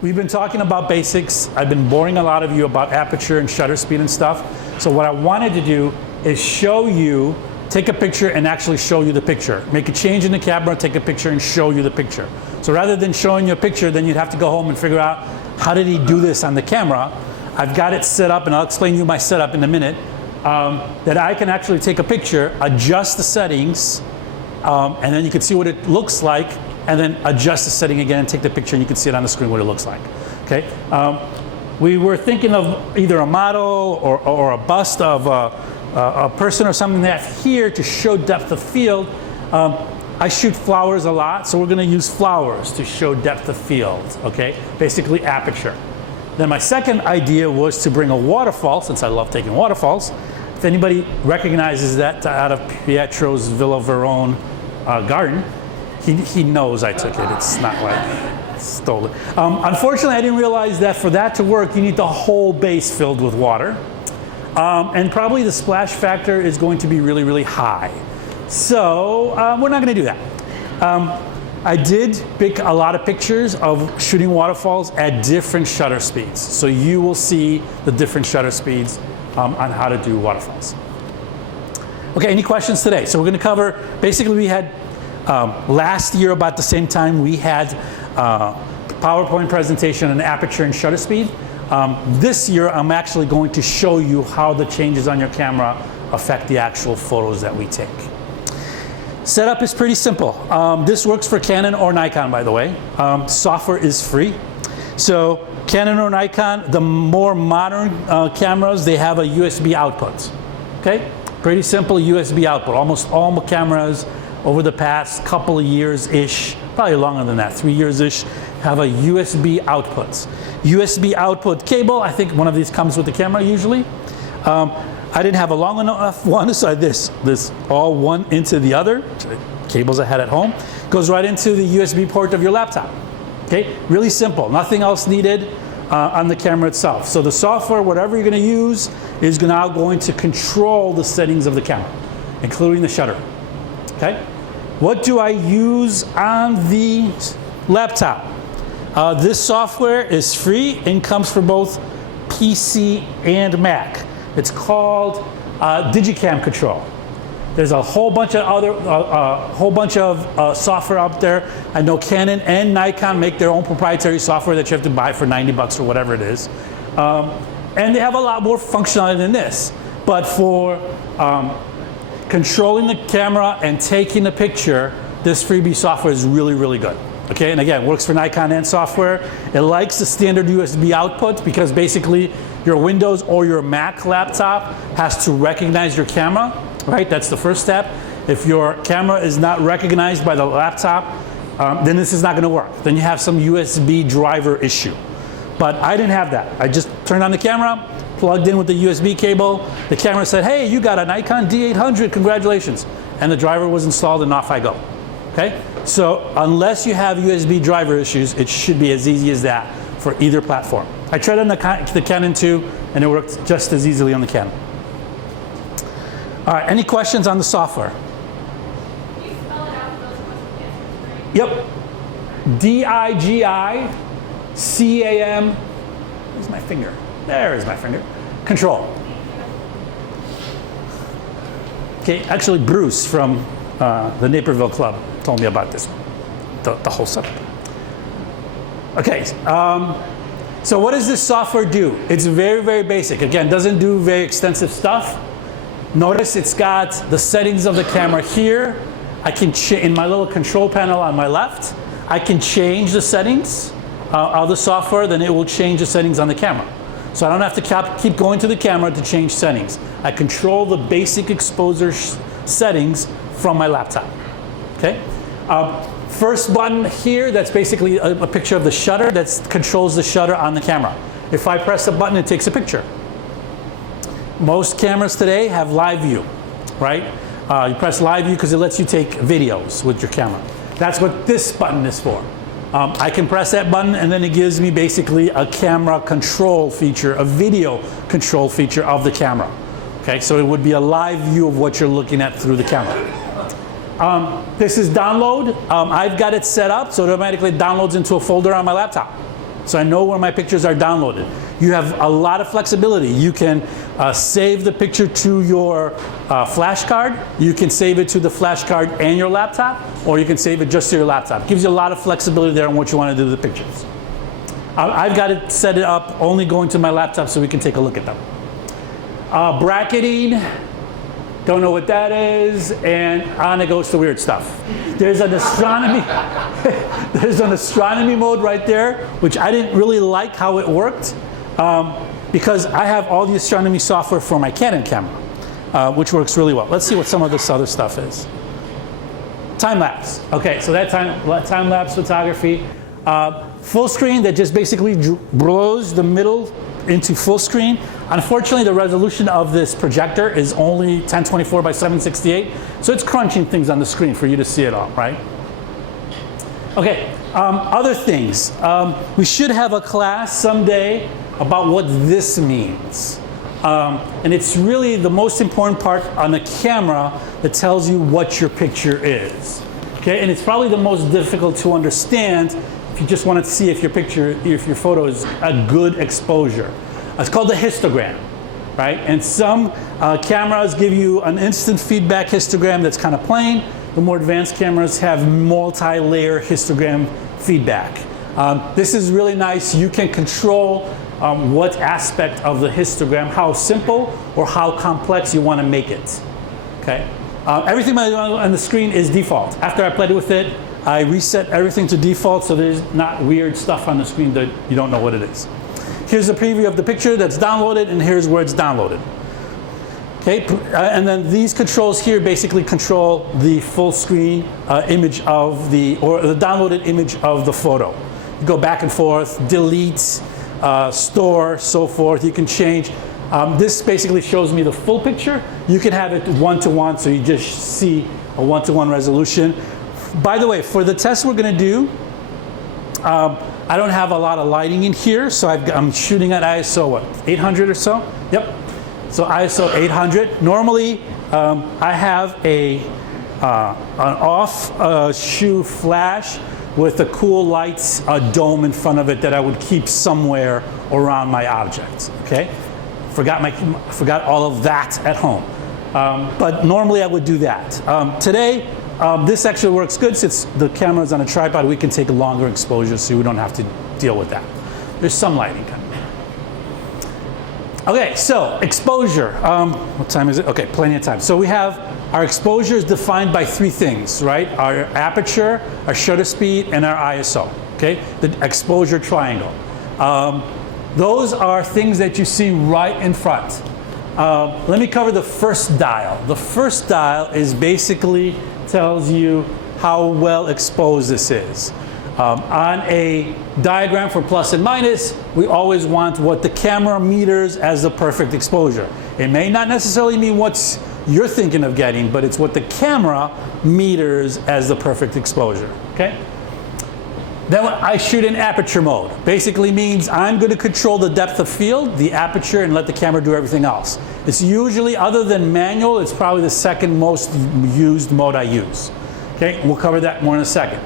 We've been talking about basics. I've been boring a lot of you about aperture and shutter speed and stuff. So what I wanted to do is show you, take a picture and actually show you the picture. Make a change in the camera, take a picture and show you the picture. So rather than showing you a picture, then you'd have to go home and figure out how did he do this on the camera. I've got it set up, and I'll explain to you my setup in a minute, that I can actually take a picture, adjust the settings, and then you can see what it looks like, and then adjust the setting again and take the picture, and you can see it on the screen what it looks like. Okay? We were thinking of either a model or a bust of a person or something that here to show depth of field. I shoot flowers a lot, so we're going to use flowers to show depth of field. Okay? Basically aperture. Then my second idea was to bring a waterfall, since I love taking waterfalls. If anybody recognizes that out of Pietro's Villa Verone garden, he knows I took it. It's not like I stole it. Unfortunately, I didn't realize that for that to work, you need the whole base filled with water. And probably the splash factor is going to be really, really high. So we're not going to do that. I did pick a lot of pictures of shooting waterfalls at different shutter speeds. So you will see the different shutter speeds on how to do waterfalls. Okay, any questions today? So we're going to cover, basically we had last year about the same time we had PowerPoint presentation on aperture and shutter speed. This year I'm actually going to show you how the changes on your camera affect the actual photos that we take. Setup is pretty simple. This works for Canon or Nikon, by the way. Software is free. So Canon or Nikon, the more modern cameras, they have a USB output. Okay? Pretty simple USB output. Almost all cameras over the past couple of years-ish, probably longer than that, 3 years-ish, have a USB output. USB output cable, I think one of these comes with the camera usually. I didn't have a long enough one, so this all one into the other. Cables I had at home. Goes right into the USB port of your laptop. Okay, really simple. Nothing else needed on the camera itself. So the software, whatever you're going to use, is now going to control the settings of the camera, including the shutter. Okay, what do I use on the laptop? This software is free and comes for both PC and Mac. It's called Digicam Control. There's a whole bunch of other, software out there. I know Canon and Nikon make their own proprietary software that you have to buy for 90 bucks or whatever it is. And they have a lot more functionality than this. But for controlling the camera and taking the picture, this freebie software is really, really good. Okay, and again, works for Nikon and software. It likes the standard USB output because basically your Windows or your Mac laptop has to recognize your camera, right? That's the first step. If your camera is not recognized by the laptop, then this is not going to work. Then you have some USB driver issue. But I didn't have that. I just turned on the camera, plugged in with the USB cable. The camera said, hey, you got a Nikon D800, congratulations. And the driver was installed and off I go. Okay? So unless you have USB driver issues, it should be as easy as that for either platform. I tried on the Canon too, and it worked just as easily on the Canon. All right, any questions on the software? Can you spell it out for those of us who can't see the screen? Yep. D-I-G-I-C-A-M. Where's my finger? There is my finger. Control. Okay, actually Bruce from the Naperville Club told me about this one, the whole setup. Okay, so what does this software do? It's very, very basic. Again, doesn't do very extensive stuff. Notice it's got the settings of the camera here. I can in my little control panel on my left, I can change the settings of the software, then it will change the settings on the camera. So I don't have to keep going to the camera to change settings. I control the basic exposure settings from my laptop. Okay? First button here, that's basically a picture of the shutter that controls the shutter on the camera. If I press a button, it takes a picture. Most cameras today have live view, right? You press live view because it lets you take videos with your camera. That's what this button is for. I can press that button and then it gives me basically a camera control feature, a video control feature of the camera. Okay, so it would be a live view of what you're looking at through the camera. This is download. I've got it set up so it automatically downloads into a folder on my laptop. So I know where my pictures are downloaded. You have a lot of flexibility. You can save the picture to your flash card. You can save it to the flash card and your laptop, or you can save it just to your laptop. It gives you a lot of flexibility there on what you want to do with the pictures. I've got it set it up only going to my laptop so we can take a look at them. Bracketing, don't know what that is, and on it goes to weird stuff. There's an astronomy, there's an astronomy mode right there, which I didn't really like how it worked, because I have all the astronomy software for my Canon camera, which works really well. Let's see what some of this other stuff is. Time lapse. Okay, so that time lapse photography. Full screen that just basically blows the middle into full screen. Unfortunately, the resolution of this projector is only 1024 by 768, so it's crunching things on the screen for you to see it all, right? Okay, other things. We should have a class someday about what this means. And it's really the most important part on the camera that tells you what your picture is. Okay, and it's probably the most difficult to understand if you just want to see if your picture, if your photo is a good exposure. It's called the histogram, right? And some cameras give you an instant feedback histogram that's kind of plain. The more advanced cameras have multi-layer histogram feedback. This is really nice. You can control what aspect of the histogram, how simple or how complex you want to make it. Okay. Everything on the screen is default. After I played with it, I reset everything to default so there's not weird stuff on the screen that you don't know what it is. Here's a preview of the picture that's downloaded, and here's where it's downloaded. Okay, and then these controls here basically control the full screen image of or the downloaded image of the photo. You go back and forth, delete, store, so forth. You can change. This basically shows me the full picture. You can have it one-to-one, so you just see a one-to-one resolution. By the way, for the test we're going to do, I don't have a lot of lighting in here, so I'm shooting at ISO, what, 800 or so? Yep. So ISO 800. Normally, I have an off-shoe flash with a cool lights dome in front of it that I would keep somewhere around my object. Okay. Forgot all of that at home. But normally I would do that. Today, this actually works good since the camera is on a tripod. We can take a longer exposure so we don't have to deal with that. There's some lighting coming. Okay, so exposure. What time is it? Okay, plenty of time. So we have our exposure is defined by three things, right? Our aperture, our shutter speed, and our ISO. Okay, the exposure triangle. Those are things that you see right in front. Let me cover the first dial. The first dial is basically tells you how well exposed this is. On a diagram for plus and minus, we always want what the camera meters as the perfect exposure. It may not necessarily mean what you're thinking of getting, but it's what the camera meters as the perfect exposure. Okay? Then I shoot in aperture mode. Basically means I'm going to control the depth of field, the aperture, and let the camera do everything else. It's usually, other than manual, it's probably the second most used mode I use. Okay, we'll cover that more in a second.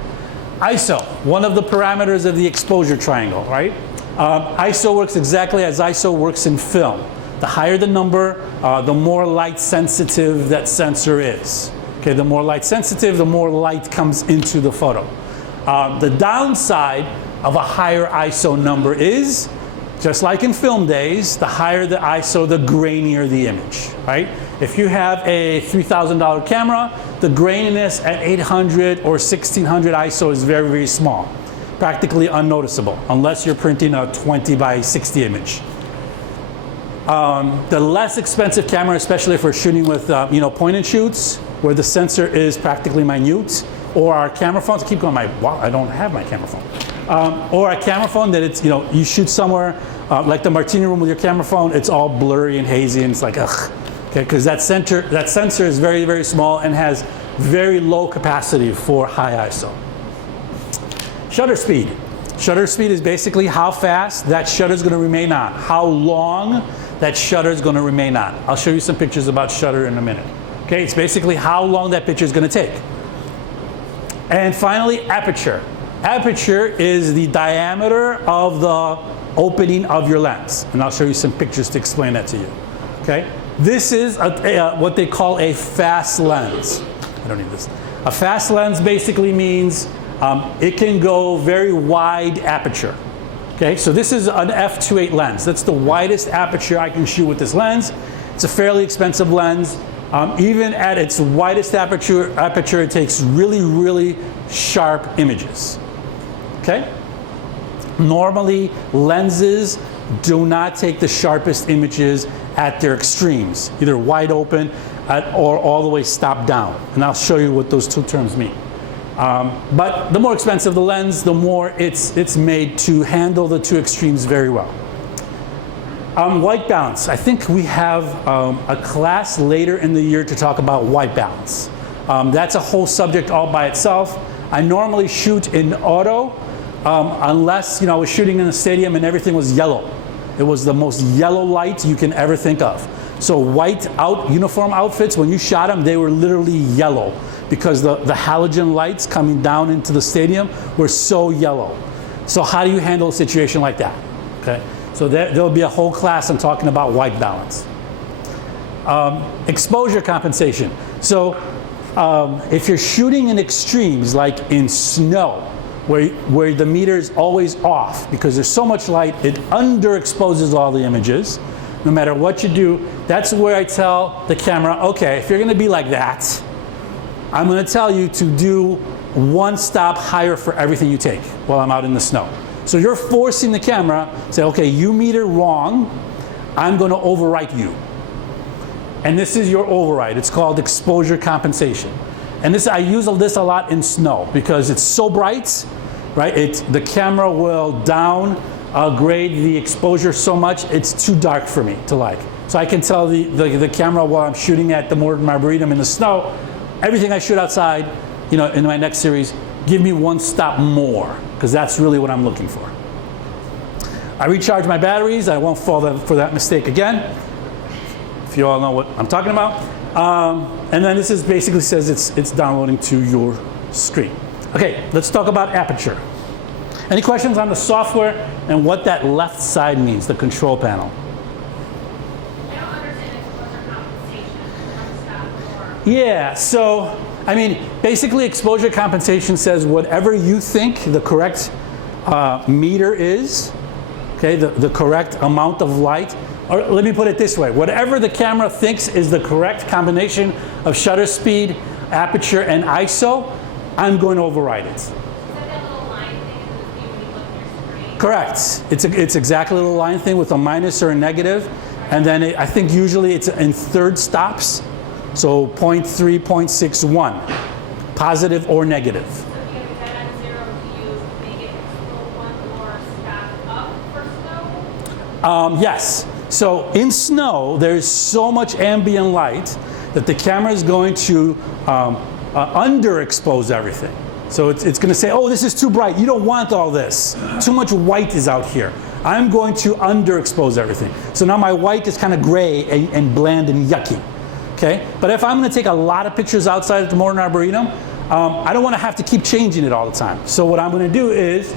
ISO, one of the parameters of the exposure triangle, right? ISO works exactly as ISO works in film. The higher the number, the more light sensitive that sensor is. Okay, the more light sensitive, the more light comes into the photo. The downside of a higher ISO number is, just like in film days, the higher the ISO, the grainier the image, right? If you have a $3,000 camera, the graininess at 800 or 1600 ISO is very, very small, practically unnoticeable, unless you're printing a 20 by 60 image. The less expensive camera, especially if we're shooting with point and shoots, where the sensor is practically minute, or our camera phones. Keep going. I don't have my camera phone. Or a camera phone that it's you shoot somewhere like the Martini room with your camera phone. It's all blurry and hazy, and it's like ugh. Okay, because that sensor is very, very small and has very low capacity for high ISO. Shutter speed. Shutter speed is basically how fast that shutter is going to remain on, how long that shutter is going to remain on. I'll show you some pictures about shutter in a minute. Okay, it's basically how long that picture is going to take. And finally, aperture. Aperture is the diameter of the opening of your lens. And I'll show you some pictures to explain that to you. Okay? This is what they call a fast lens. I don't need this. A fast lens basically means it can go very wide aperture. Okay, so this is an F28 lens. That's the widest aperture I can shoot with this lens. It's a fairly expensive lens. Even at its widest aperture, it takes really, really sharp images. Okay? Normally, lenses do not take the sharpest images at their extremes, either wide open or all the way stopped down. And I'll show you what those two terms mean. But the more expensive the lens, the more it's made to handle the two extremes very well. White balance. I think we have a class later in the year to talk about white balance. That's a whole subject all by itself. I normally shoot in auto unless I was shooting in a stadium and everything was yellow. It was the most yellow light you can ever think of. So white uniform outfits, when you shot them, they were literally yellow because the halogen lights coming down into the stadium were so yellow. So how do you handle a situation like that? Okay, so there'll be a whole class on talking about white balance. Exposure compensation. So if you're shooting in extremes, like in snow, where the meter is always off because there's so much light, it underexposes all the images. No matter what you do, that's where I tell the camera, okay, if you're going to be like that, I'm going to tell you to do one stop higher for everything you take while I'm out in the snow. So you're forcing the camera to say, okay, you meter wrong, I'm going to overwrite you. And this is your override. It's called exposure compensation. And I use this a lot in snow because it's so bright, right? The camera will downgrade the exposure so much, it's too dark for me to like. So I can tell the camera while I'm shooting at the Morton Arboretum in the snow, everything I shoot outside, in my next series, give me one stop more, because that's really what I'm looking for. I recharge my batteries. I won't fall for that mistake again, if you all know what I'm talking about. And then this basically says it's downloading to your screen. Okay, let's talk about aperture. Any questions on the software and what that left side means, the control panel? I don't understand exposure compensation. Yeah, so, basically exposure compensation says whatever you think the correct meter is, okay, the correct amount of light, or let me put it this way, whatever the camera thinks is the correct combination of shutter speed, aperture, and ISO, I'm going to override it. Is that little line thing when you look at your screen? Correct. It's exactly a little line thing with a minus or a negative, and then I think usually it's in third stops, so 0.3, 0.61, positive or negative. So if you have that at 0, do you make it explode one more stack up for snow? Yes. So in snow, there's so much ambient light that the camera is going to underexpose everything. So it's going to say, oh, this is too bright. You don't want all this. Too much white is out here. I'm going to underexpose everything. So now my white is kind of gray and bland and yucky. Okay? But if I'm going to take a lot of pictures outside at the Morton Arboretum, I don't want to have to keep changing it all the time. So what I'm going to do is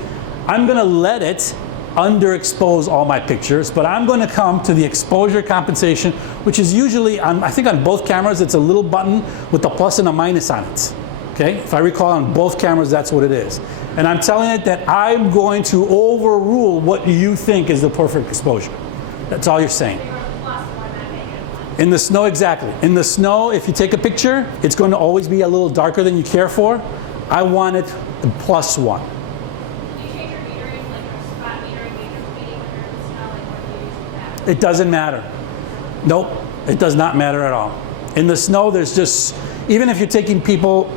I'm going to let it underexpose all my pictures, but I'm going to come to the exposure compensation, which is usually, I think on both cameras, it's a little button with a plus and a minus on it. Okay? If I recall, on both cameras, that's what it is. And I'm telling it that I'm going to overrule what you think is the perfect exposure. That's all you're saying. In the snow, exactly. In the snow, if you take a picture, it's going to always be a little darker than you care for. I want it +1. Do you change your metering, like your spot metering, meter speed when you're in the snow, like what do you use for that? It doesn't matter. Nope, it does not matter at all. In the snow, there's just, even if you're taking people,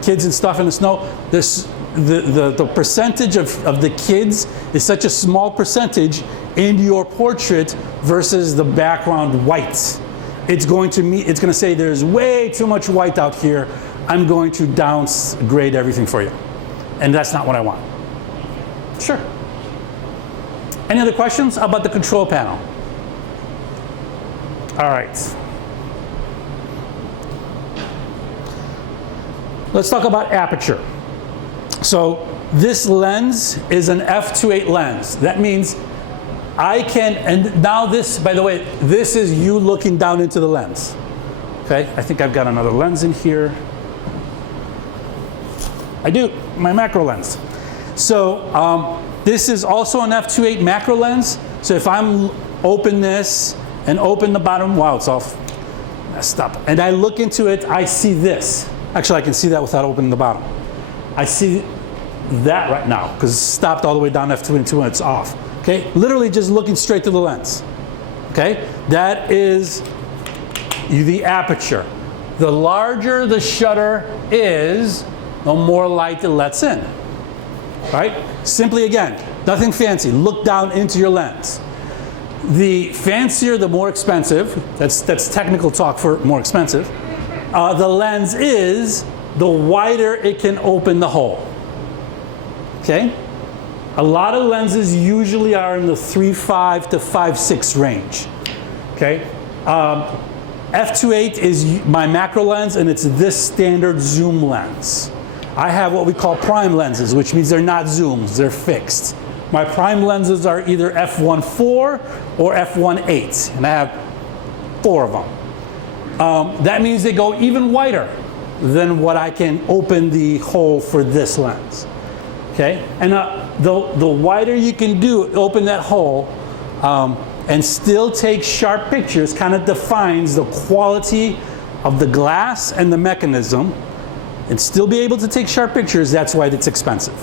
kids and stuff in the snow, the percentage of the kids is such a small percentage in your portrait versus the background white. It's going to say there's way too much white out here. I'm going to downgrade everything for you. And that's not what I want. Sure. Any other questions about the control panel? All right. Let's talk about aperture. So this lens is an F28 lens. That means I can, and now this, by the way, this is you looking down into the lens. Okay, I think I've got another lens in here. I do, my macro lens. So this is also an F28 macro lens. So if I'm open this and open the bottom, wow, it's all messed up. And I look into it, I see this. Actually, I can see that without opening the bottom. I see that right now because it's stopped all the way down F22 and it's off. Okay, literally just looking straight to the lens. Okay, that is the aperture. The larger the shutter is, the more light it lets in. Right? Simply again, nothing fancy. Look down into your lens. The fancier, the more expensive. That's technical talk for more expensive. The lens is, the wider it can open the hole. Okay? A lot of lenses usually are in the 3.5 to 5.6 range. Okay? F28 is my macro lens, and it's this standard zoom lens. I have what we call prime lenses, which means they're not zooms, they're fixed. My prime lenses are either f1.4 or f1.8, and I have 4 of them. That means they go even wider than what I can open the hole for this lens. Okay, and the wider you can open that hole and still take sharp pictures kind of defines the quality of the glass and the mechanism, and still be able to take sharp pictures. That's why it's expensive.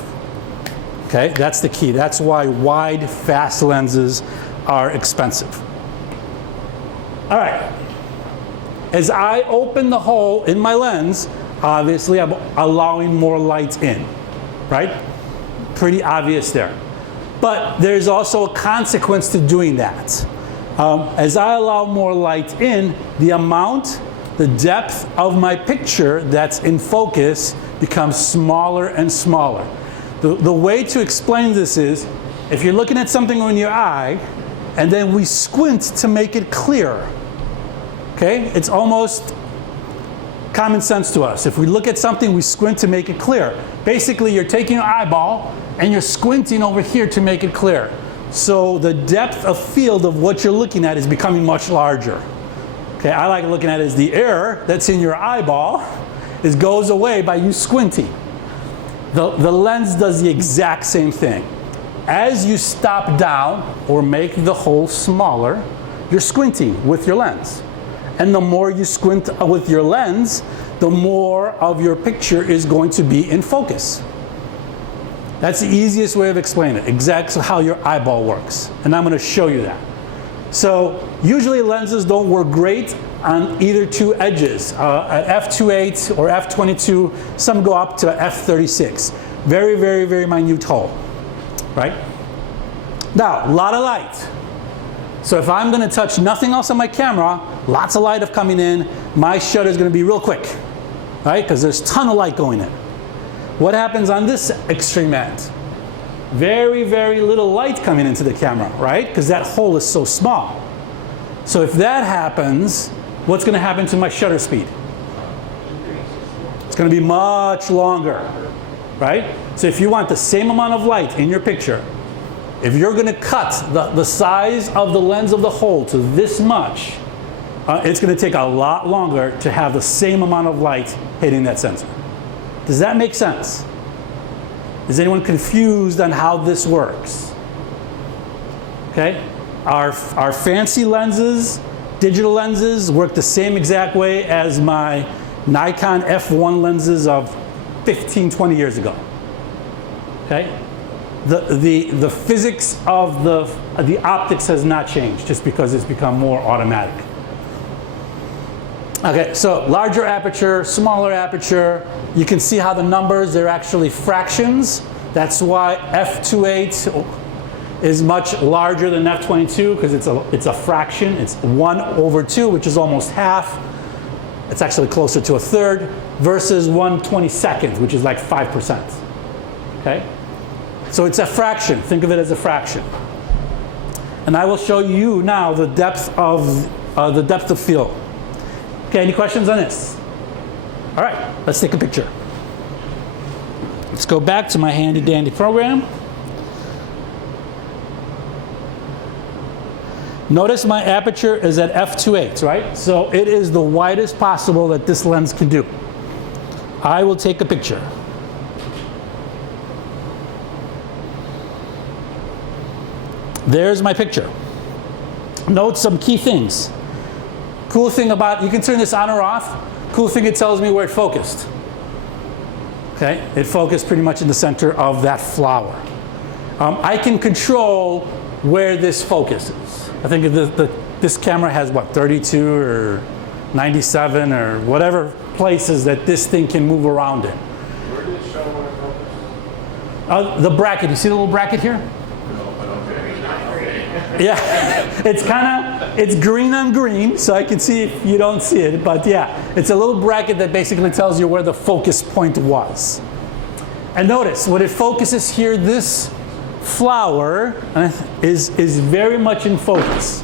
Okay, that's the key. That's why wide, fast lenses are expensive. All right. As I open the hole in my lens, obviously I'm allowing more light in, right? Pretty obvious there. But there's also a consequence to doing that. As I allow more light in, the depth of my picture that's in focus becomes smaller and smaller. The way to explain this is, if you're looking at something in your eye, and then we squint to make it clear. Okay? It's almost common sense to us. If we look at something, we squint to make it clear. Basically, you're taking your eyeball and you're squinting over here to make it clear. So the depth of field of what you're looking at is becoming much larger. Okay, I like looking at it as the error that's in your eyeball goes away by you squinting. The lens does the exact same thing. As you stop down or make the hole smaller, you're squinting with your lens. And the more you squint with your lens, the more of your picture is going to be in focus. That's the easiest way of explaining it, exactly how your eyeball works. And I'm going to show you that. So usually lenses don't work great on either two edges. At f2.8 or f22, some go up to f36. Very, very, very minute hole, right? Now, a lot of light. So if I'm going to touch nothing else on my camera, lots of light coming in, my shutter is going to be real quick, right? Because there's a ton of light going in. What happens on this extreme end? Very, very little light coming into the camera, right? Because that hole is so small. So if that happens, what's going to happen to my shutter speed? It's going to be much longer, right? So if you want the same amount of light in your picture, if you're going to cut the size of the lens of the hole to this much, it's going to take a lot longer to have the same amount of light hitting that sensor. Does that make sense? Is anyone confused on how this works? Okay? Our fancy lenses, digital lenses, work the same exact way as my Nikon F1 lenses of 15, 20 years ago. Okay? The physics of the optics has not changed just because it's become more automatic. Okay, so larger aperture, smaller aperture. You can see how the numbers, they're actually fractions. That's why f2.8 is much larger than f22 because it's a fraction. It's 1/2, which is almost half. It's actually closer to 1/3 versus 1/22, which is like 5%. Okay? So it's a fraction. Think of it as a fraction. And I will show you now the depth of field. Okay, any questions on this? All right, let's take a picture. Let's go back to my handy dandy program. Notice my aperture is at f/28, right? So it is the widest possible that this lens can do. I will take a picture. There's my picture. Note some key things. Cool thing about, you can turn this on or off. Cool thing, it tells me where it focused. Okay, it focused pretty much in the center of that flower. I can control where this focuses. I think this camera has what, 32 or 97 or whatever places that this thing can move around in. Where did it show when it focused? The bracket, you see the little bracket here? Yeah, it's green on green, so I can see if you don't see it, but yeah, it's a little bracket that basically tells you where the focus point was. And notice, when it focuses here, this flower is very much in focus.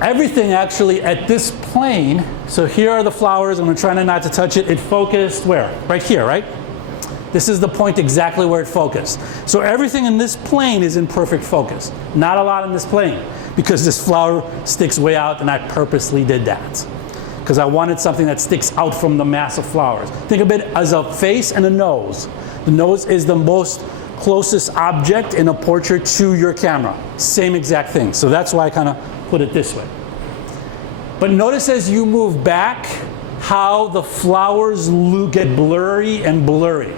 Everything actually at this plane, so here are the flowers, and I'm trying not to touch it, it focused where? Right here, right? This is the point exactly where it focused. So everything in this plane is in perfect focus. Not a lot in this plane, because this flower sticks way out, and I purposely did that. Because I wanted something that sticks out from the mass of flowers. Think of it as a face and a nose. The nose is the most closest object in a portrait to your camera. Same exact thing. So that's why I kind of put it this way. But notice as you move back, how the flowers get blurry and blurry.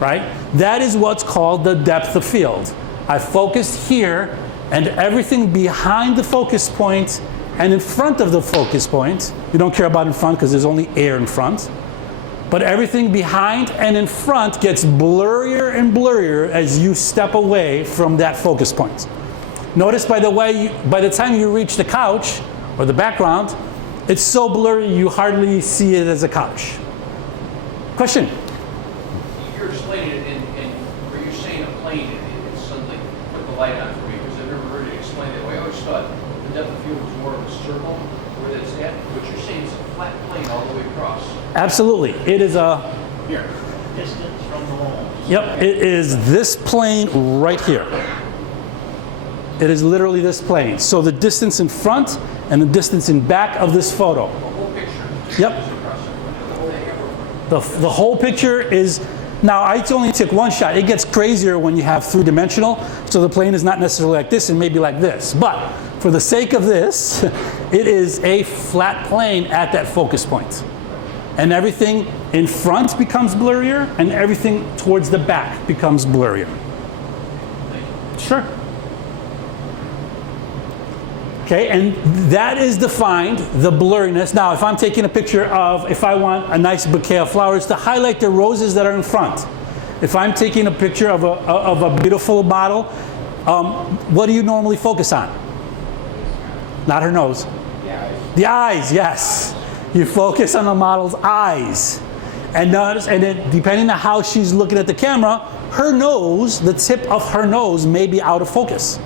Right? That is what's called the depth of field. I focused here, and everything behind the focus point and in front of the focus point, you don't care about in front because there's only air in front, but everything behind and in front gets blurrier and blurrier as you step away from that focus point. Notice by the time you reach the couch or the background, it's so blurry you hardly see it as a couch. Question? You're explaining it, and where you're saying a plane, it suddenly put the light on for me, because I've never heard it explained that way. I always thought the depth of field was more of a circle where that's at, but you're saying it's a flat plane all the way across. Absolutely. It is a... Here, distance from the walls. Yep, it is this plane right here. It is literally this plane. So the distance in front and the distance in back of this photo. The whole picture. Yep. The whole picture is, now I only took one shot. It gets crazier when you have three-dimensional, so the plane is not necessarily like this and maybe like this. But for the sake of this, it is a flat plane at that focus point. And everything in front becomes blurrier, and everything towards the back becomes blurrier. Sure. Okay, and that is defined, the blurriness. Now, if I'm taking a picture of, if I want a nice bouquet of flowers to highlight the roses that are in front. If I'm taking a picture of a beautiful model, what do you normally focus on? Not her nose. The eyes, yes. You focus on the model's eyes. And notice, and then depending on how she's looking at the camera, her nose, the tip of her nose may be out of focus.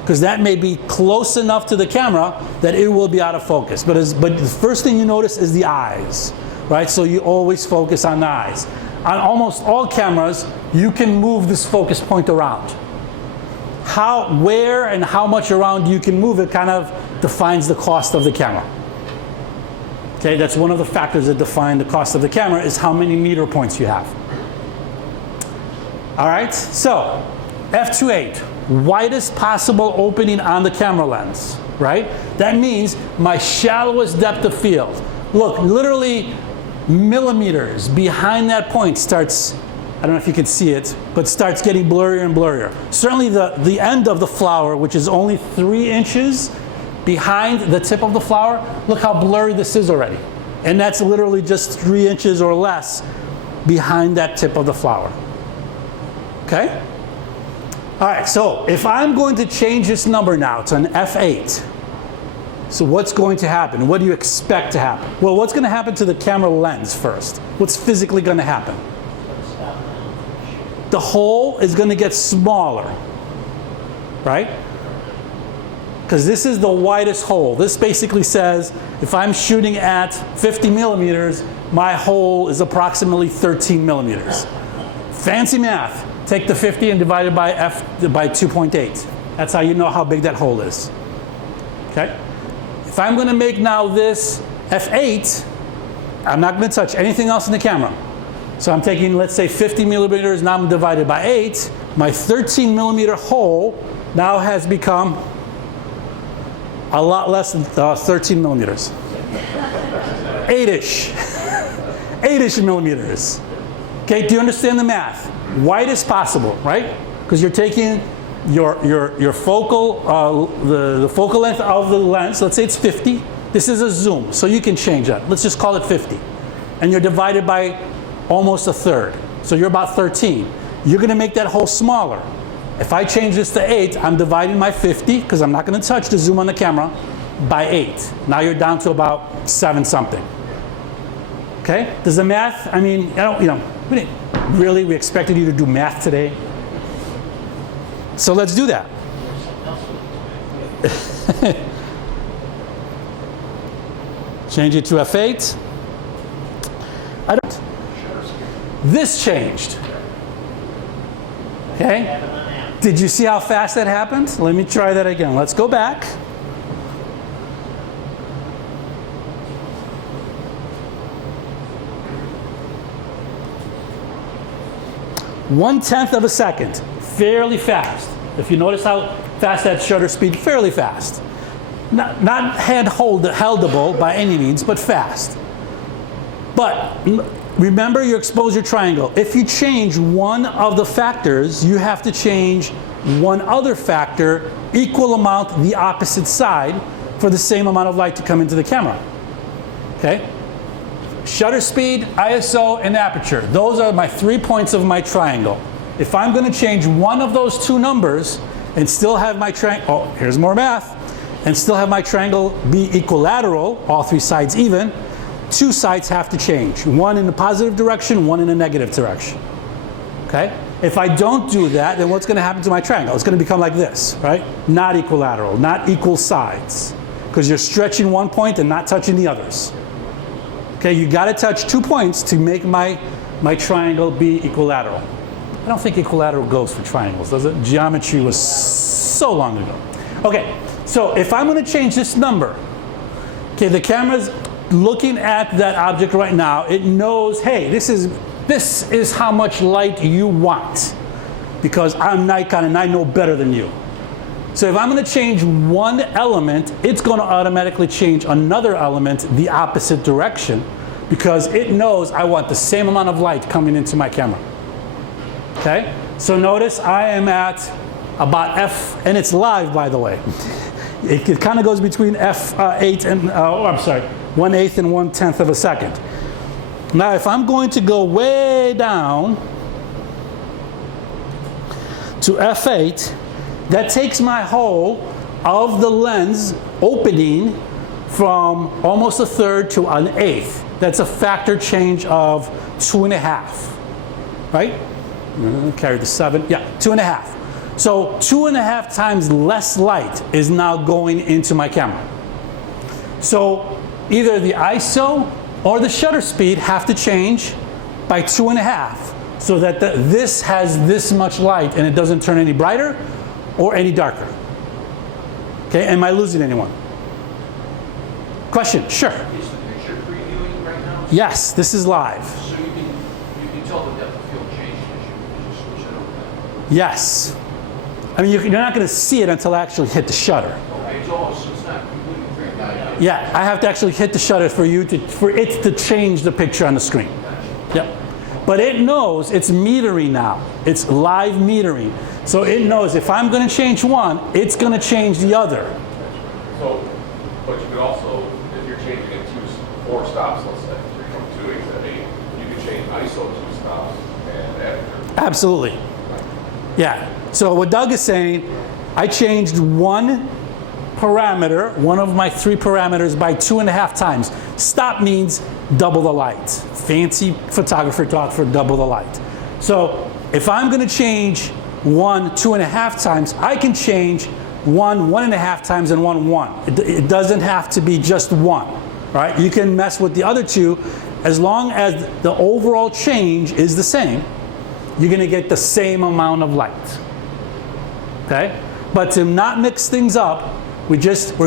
Because that may be close enough to the camera that it will be out of focus. But the first thing you notice is the eyes, right? So you always focus on the eyes. On almost all cameras, you can move this focus point around. Where and how much around you can move it kind of defines the cost of the camera. Okay, that's one of the factors that define the cost of the camera, is how many meter points you have. All right, so f/28. Widest possible opening on the camera lens, right? That means my shallowest depth of field. Look, literally millimeters behind that point starts, I don't know if you can see it, but starts getting blurrier and blurrier. Certainly the end of the flower, which is only 3 inches behind the tip of the flower, look how blurry this is already. And that's literally just 3 inches or less behind that tip of the flower. Okay? All right, so if I'm going to change this number now to an f/8, so what's going to happen? What do you expect to happen? Well, what's going to happen to the camera lens first? What's physically going to happen? The hole is going to get smaller, right? Because this is the widest hole. This basically says if I'm shooting at 50 millimeters, my hole is approximately 13 millimeters. Fancy math. Take the 50 and divide it by by 2.8. That's how you know how big that hole is. Okay? If I'm going to make now this F8, I'm not going to touch anything else in the camera. So I'm taking, let's say, 50 millimeters, now I'm divided by 8. My 13 millimeter hole now has become a lot less than 13 millimeters. 8-ish. 8-ish millimeters. Okay, do you understand the math? Wide as possible, right? Because you're taking your focal, the focal length of the lens, let's say it's 50. This is a zoom, so you can change that. Let's just call it 50. And you're divided by almost a third. So you're about 13. You're going to make that hole smaller. If I change this to 8, I'm dividing my 50, because I'm not going to touch the zoom on the camera, by 8. Now you're down to about 7 something. Okay? Does the math, I mean, we didn't really, we expected you to do math today. So let's do that. Change it to F8. This changed. Okay? Did you see how fast that happened? Let me try that again. Let's go back. One-tenth of a second. Fairly fast. If you notice how fast that shutter speed, fairly fast. Not hand-holdable by any means, but fast. But remember your exposure triangle. If you change one of the factors, you have to change one other factor, equal amount the opposite side, for the same amount of light to come into the camera. Okay? Shutter speed, ISO, and aperture. Those are my 3 points of my triangle. If I'm going to change one of those two numbers and still have my triangle, oh, here's more math, and still have my triangle be equilateral, all 3 sides even, 2 sides have to change. One in the positive direction, one in the negative direction. Okay? If I don't do that, then what's going to happen to my triangle? It's going to become like this, right? Not equilateral, not equal sides. Because you're stretching one point and not touching the others. Okay, you got to touch 2 points to make my triangle be equilateral. I don't think equilateral goes for triangles, does it? Geometry was so long ago. Okay, so if I'm going to change this number, okay, the camera's looking at that object right now. It knows, hey, this is how much light you want, because I'm Nikon and I know better than you. So if I'm going to change one element, it's going to automatically change another element the opposite direction, because it knows I want the same amount of light coming into my camera. Okay? So notice I am at about F, and it's live, by the way. It kind of goes between F8 and, 1/8 and 1/10 of a second. Now if I'm going to go way down to F8, that takes my hole of the lens opening from almost a third to an eighth. That's a factor change of 2.5, right? Carry the 7, yeah, 2.5. So 2.5 times less light is now going into my camera. So either the ISO or the shutter speed have to change by 2.5 so that this has this much light and it doesn't turn any brighter or any darker. Okay, am I losing anyone? Question, sure. Is the picture previewing right now? Yes, this is live. So you can tell the depth of field changed as you switch it over. Yes. I mean, you're not going to see it until I actually hit the shutter. Okay, it's not completely framed out. Yeah, I have to actually hit the shutter for it to change the picture on the screen. Yep. But it knows it's metering now. It's live metering. So it knows if I'm going to change one, it's going to change the other. So, but you could also, if you're changing it to 4 stops, let's say, you're from 2.8 to 8, you could change ISO 2 stops and aperture. Absolutely. Yeah. So what Doug is saying, I changed one parameter, one of my 3 parameters, by 2.5 times. Stop means double the light. Fancy photographer talk for double the light. So if I'm going to change one 2.5 times, I can change one 1.5 times, and one 1. It doesn't have to be just one. Right? You can mess with the other 2 as long as the overall change is the same. you're gonna get the same amount of light. Okay? But to not mix things up, we're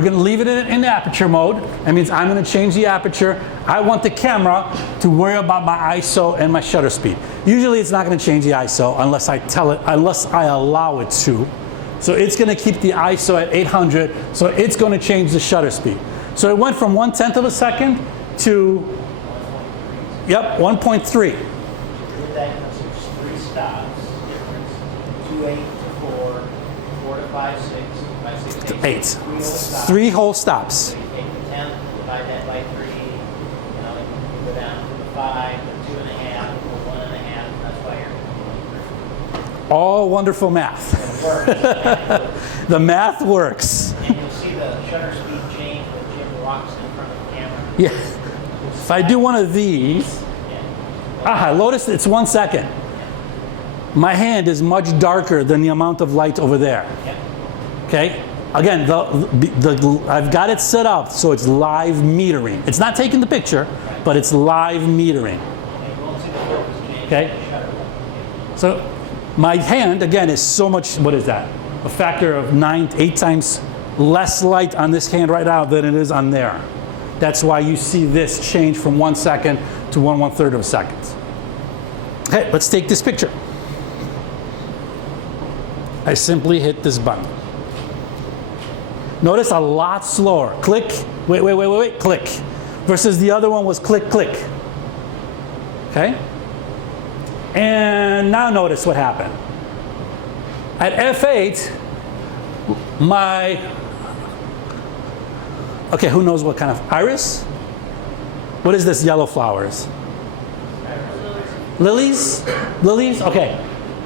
gonna leave it in aperture mode. That means I'm gonna change the aperture. I want the camera to worry about my ISO and my shutter speed. Usually it's not gonna change the ISO unless I allow it to. So it's gonna keep the ISO at 800, so it's gonna change the shutter speed. So it went from 1/10 of a second to, yep, 1.3. With that comes there's 3 stops difference, 2, 8 to 4, 4 to 5, 6, 5, 6, 8. 3 whole stops. So you take the 10th, divide that by 3, you know, you go down to the 5, the 2.5, the 1.5, that's why you're going 3. All wonderful math. It works. The math works. And you'll see the shutter speed change when Jim walks in front of the camera. Yeah. If I do one of these, Yeah. notice it's 1 second. My hand is much darker than the amount of light over there. Yep. Okay? Again, I've got it set up so it's live metering. It's not taking the picture, but it's live metering. And you won't see the focus change. Okay. The shutter will. So my hand, again, is so much, what is that? A factor of 8 times less light on this hand right now than it is on there. That's why you see this change from 1 second to 1/1/3 of a second. Okay, let's take this picture. I simply hit this button. Notice a lot slower. Click, wait, click. Versus the other one was click, click. Okay? And now notice what happened. At F8, okay, who knows what kind of iris? What is this yellow flowers? Lilies? Lilies? Okay.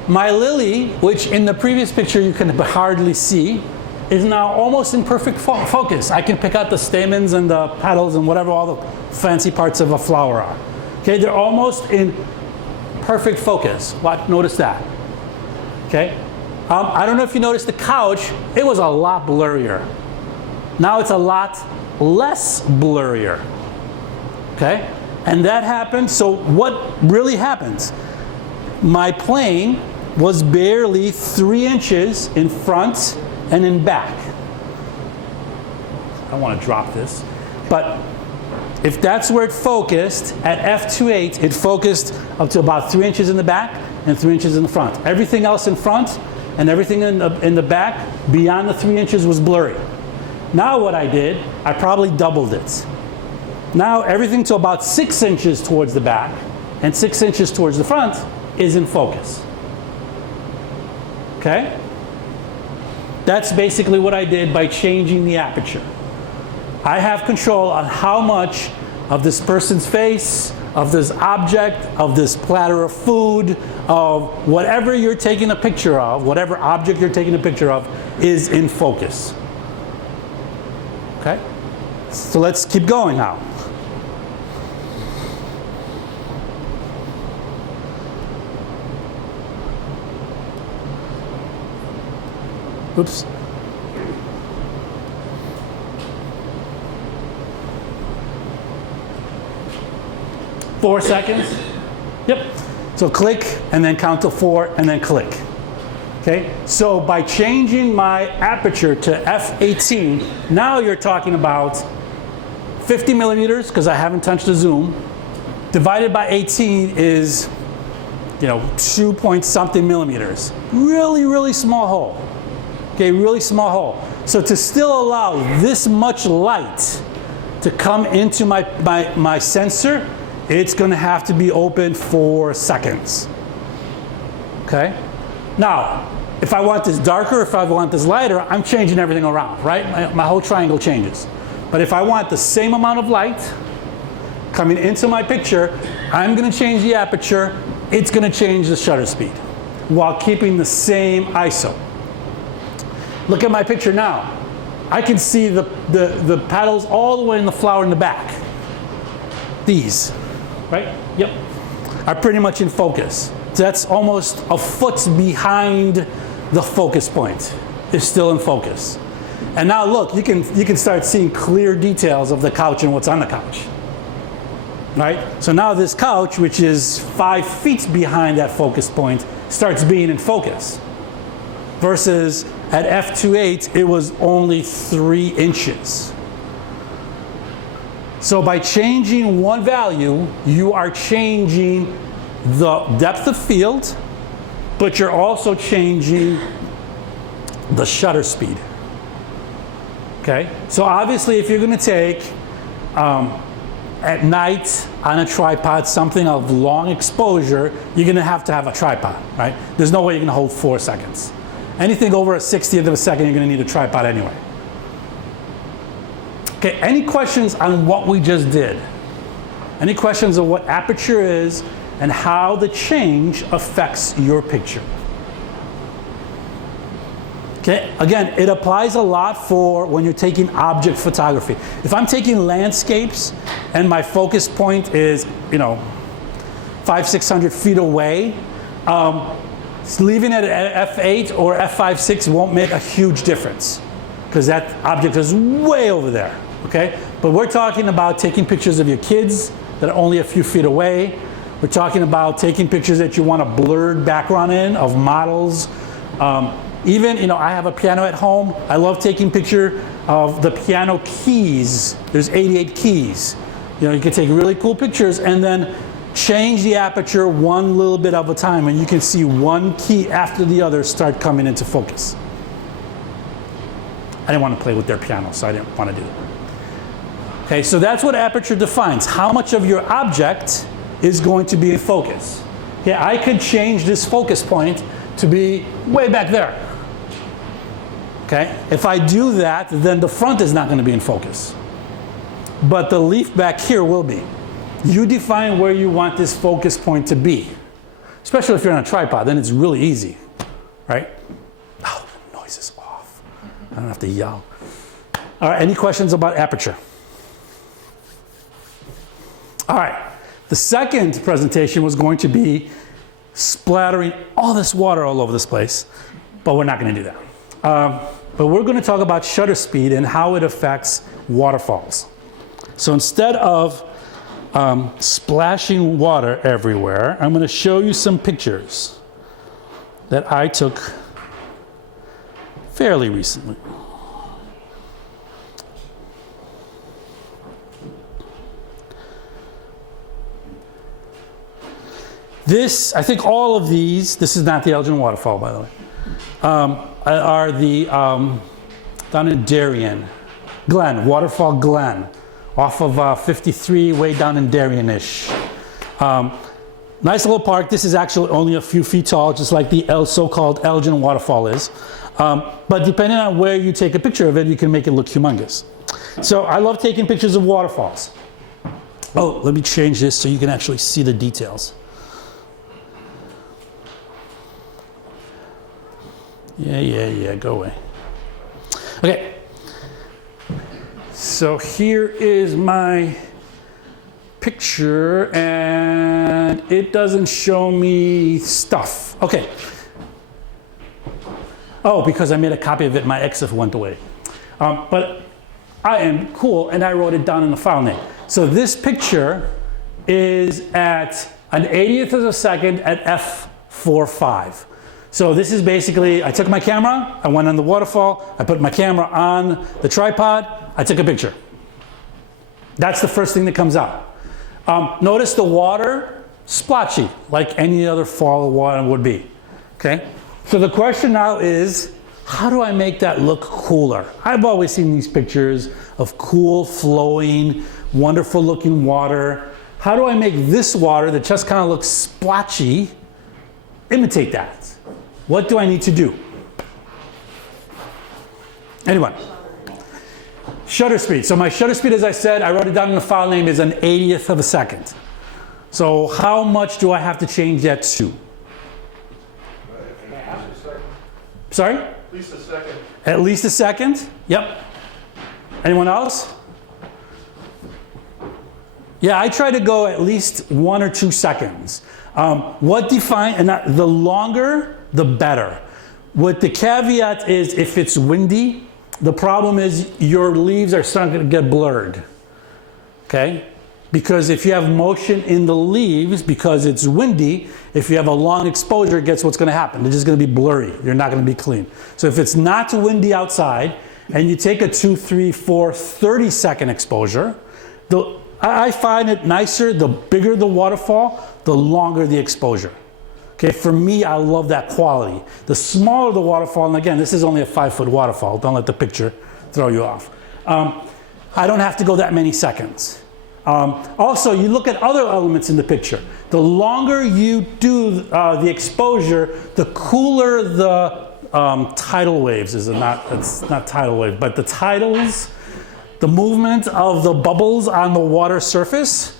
My lily, which in the previous picture you can hardly see, is now almost in perfect focus. I can pick out the stamens and the petals and whatever all the fancy parts of a flower are. Okay, they're almost in perfect focus. Notice that. Okay. I don't know if you noticed the couch, it was a lot blurrier. Now it's a lot less blurrier. Okay? And that happened, so what really happens? My plane was barely 3 inches in front and in back. I don't want to drop this, but if that's where it focused, at F28, it focused up to about 3 inches in the back and 3 inches in the front. Everything else in front and everything in the back beyond the 3 inches was blurry. Now what I did, I probably doubled it. Now everything to about 6 inches towards the back and 6 inches towards the front is in focus. Okay? That's basically what I did by changing the aperture. I have control on how much of this person's face, of this object, of this platter of food, of whatever you're taking a picture of, whatever object you're taking a picture of, is in focus. Okay? So let's keep going now. Oops. Four seconds. Yep. So click and then count to 4 and then click. Okay. So by changing my aperture to F18, now you're talking about 50 millimeters because I haven't touched the zoom. Divided by 18 is, 2 point something millimeters. Really, really small hole. Okay, really small hole. So to still allow this much light to come into my sensor, it's going to have to be open for seconds. Okay? Now, if I want this darker, if I want this lighter, I'm changing everything around, right? My whole triangle changes. But if I want the same amount of light coming into my picture, I'm going to change the aperture. It's going to change the shutter speed while keeping the same ISO. Look at my picture now. I can see the petals all the way in the flower in the back. These, right? Yep. Are pretty much in focus. So that's almost a foot behind the focus point. It's still in focus. And now look, you can start seeing clear details of the couch and what's on the couch. Right? So now this couch, which is 5 feet behind that focus point, starts being in focus. Versus at f28, it was only 3 inches. So by changing one value, you are changing the depth of field, but you're also changing the shutter speed. Okay, so obviously if you're going to take at night on a tripod something of long exposure, you're going to have a tripod, right? There's no way you're going to hold 4 seconds. Anything over a 60th of a second, you're going to need a tripod anyway. Okay, any questions on what we just did? Any questions on what aperture is and how the change affects your picture? Okay, again, it applies a lot for when you're taking object photography. If I'm taking landscapes and my focus point is, 500-600 feet away, leaving it at f8 or f5.6 won't make a huge difference because that object is way over there, okay? But we're talking about taking pictures of your kids that are only a few feet away. We're talking about taking pictures that you want a blurred background in of models. Even, I have a piano at home. I love taking picture of the piano keys. There's 88 keys. You can take really cool pictures and then change the aperture one little bit of a time, and you can see one key after the other start coming into focus. I didn't want to play with their piano, so I didn't want to do it. Okay, so that's what aperture defines. How much of your object is going to be in focus. Okay, I could change this focus point to be way back there. Okay, if I do that, then the front is not going to be in focus. But the leaf back here will be. You define where you want this focus point to be. Especially if you're on a tripod, then it's really easy, right? Oh, the noise is off. I don't have to yell. All right, any questions about aperture? All right, the second presentation was going to be splattering all this water all over this place, but we're not going to do that. But we're going to talk about shutter speed and how it affects waterfalls. So instead of splashing water everywhere, I'm going to show you some pictures that I took fairly recently. I think all of these, this is not the Elgin waterfall, by the way, are the, down in Darien, Glen, Waterfall Glen, off of 53, way down in Darien-ish. Nice little park. This is actually only a few feet tall, just like the so-called Elgin waterfall is. But depending on where you take a picture of it, you can make it look humongous. So I love taking pictures of waterfalls. Oh, let me change this so you can actually see the details. Yeah, go away. Okay. So here is my picture, and it doesn't show me stuff. Okay. Oh, because I made a copy of it, my EXIF went away. But I am cool, and I wrote it down in the file name. So this picture is at an 80th of a second at f4.5. So this is basically, I took my camera, I went on the waterfall, I put my camera on the tripod, I took a picture. That's the first thing that comes out. Notice the water, splotchy, like any other fall of water would be. Okay? So the question now is, how do I make that look cooler? I've always seen these pictures of cool, flowing, wonderful looking water. How do I make this water that just kind of looks splotchy, imitate that? What do I need to do? Anyone? Shutter speed. So my shutter speed, as I said, I wrote it down in the file name, is an 80th of a second. So how much do I have to change that to? Sorry? At least a second. At least a second? Yep. Anyone else? Yeah, I try to go at least 1 or 2 seconds. The longer, the better. What the caveat is, if it's windy, the problem is your leaves are starting to get blurred. Okay? because if you have motion in the leaves, because it's windy, if you have a long exposure, guess what's going to happen? They're just going to be blurry. You're not going to be clean. So if it's not windy outside and you take a 2, 3, 4, 30-second exposure, I find it nicer, the bigger the waterfall, the longer the exposure. Okay, for me, I love that quality. The smaller the waterfall, and again, this is only a 5-foot waterfall. Don't let the picture throw you off. I don't have to go that many seconds. Also, you look at other elements in the picture. The longer you do the exposure, the cooler the tidal waves is. It's not tidal wave, but the tidals, the movement of the bubbles on the water surface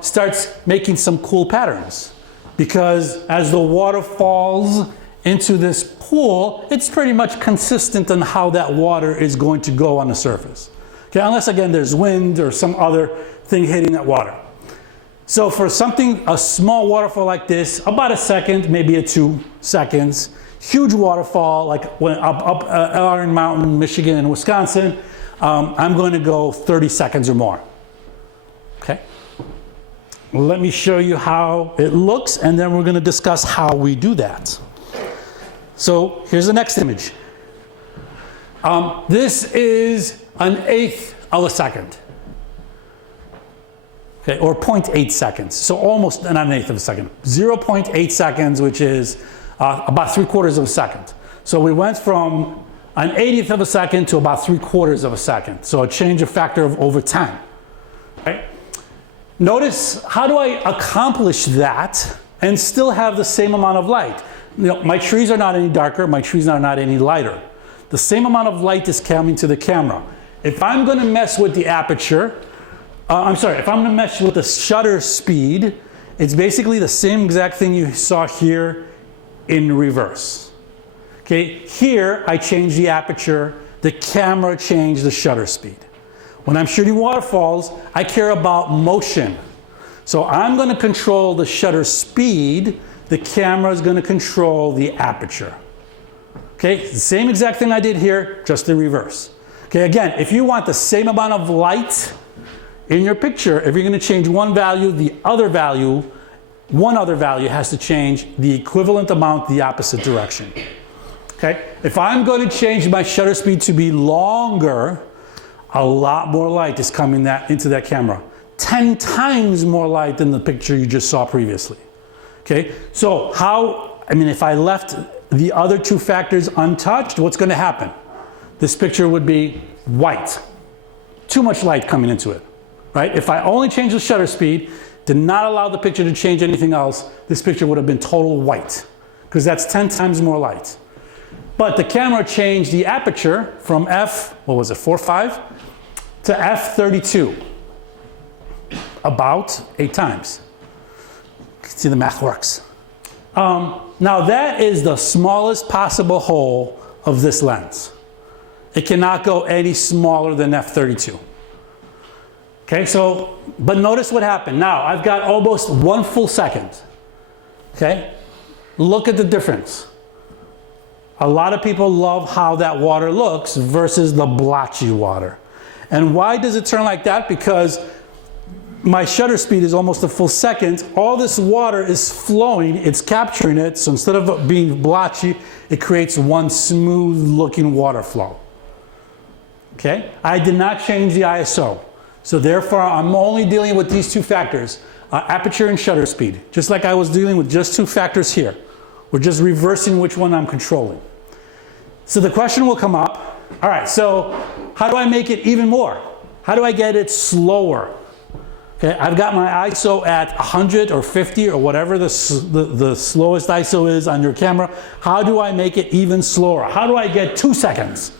starts making some cool patterns. Because as the water falls into this pool, it's pretty much consistent on how that water is going to go on the surface. Okay, unless again there's wind or some other thing hitting that water. So for a small waterfall like this, about a second, maybe 2 seconds. Huge waterfall like when up Iron Mountain, Michigan and Wisconsin, I'm going to go 30 seconds or more. Okay. Let me show you how it looks, and then we're going to discuss how we do that. So here's the next image. This is 1/8 of a second. Okay, or 0.8 seconds. So almost not 1/8 of a second. 0.8 seconds, which is about 3/4 of a second. So we went from 1/80th of a second to about 3/4 of a second. So a change of factor of over 10. Right? Notice, how do I accomplish that and still have the same amount of light? You know, my trees are not any darker, my trees are not any lighter. The same amount of light is coming to the camera. If I'm going to mess with the aperture, if I'm going to mess with the shutter speed, it's basically the same exact thing you saw here in reverse. Okay, here I change the aperture, the camera changed the shutter speed. When I'm shooting waterfalls, I care about motion. So I'm going to control the shutter speed, the camera is going to control the aperture. Okay, the same exact thing I did here, just in reverse. Okay, again, if you want the same amount of light in your picture, if you're going to change one value, one other value has to change the equivalent amount the opposite direction. Okay, if I'm going to change my shutter speed to be longer, a lot more light is coming into that camera. 10 times more light than the picture you just saw previously. Okay, so if I left the other 2 factors untouched, what's going to happen? This picture would be white. Too much light coming into it, right? If I only changed the shutter speed, did not allow the picture to change anything else, this picture would have been total white, because that's 10 times more light. But the camera changed the aperture from 4.5 to f32, about 8 times. You can see the math works. Now that is the smallest possible hole of this lens. It cannot go any smaller than f32. Okay, but notice what happened. Now I've got almost 1 full second. Okay, look at the difference. A lot of people love how that water looks versus the blotchy water. And why does it turn like that? Because my shutter speed is almost a full second. All this water is flowing, it's capturing it. So instead of being blotchy, it creates one smooth looking water flow. Okay, I did not change the ISO. So therefore, I'm only dealing with these 2 factors, aperture and shutter speed. Just like I was dealing with just 2 factors here. We're just reversing which one I'm controlling. So the question will come up, all right, so how do I make it even more? How do I get it slower? Okay, I've got my ISO at 100 or 50 or whatever the slowest ISO is on your camera. How do I make it even slower? How do I get 2 seconds?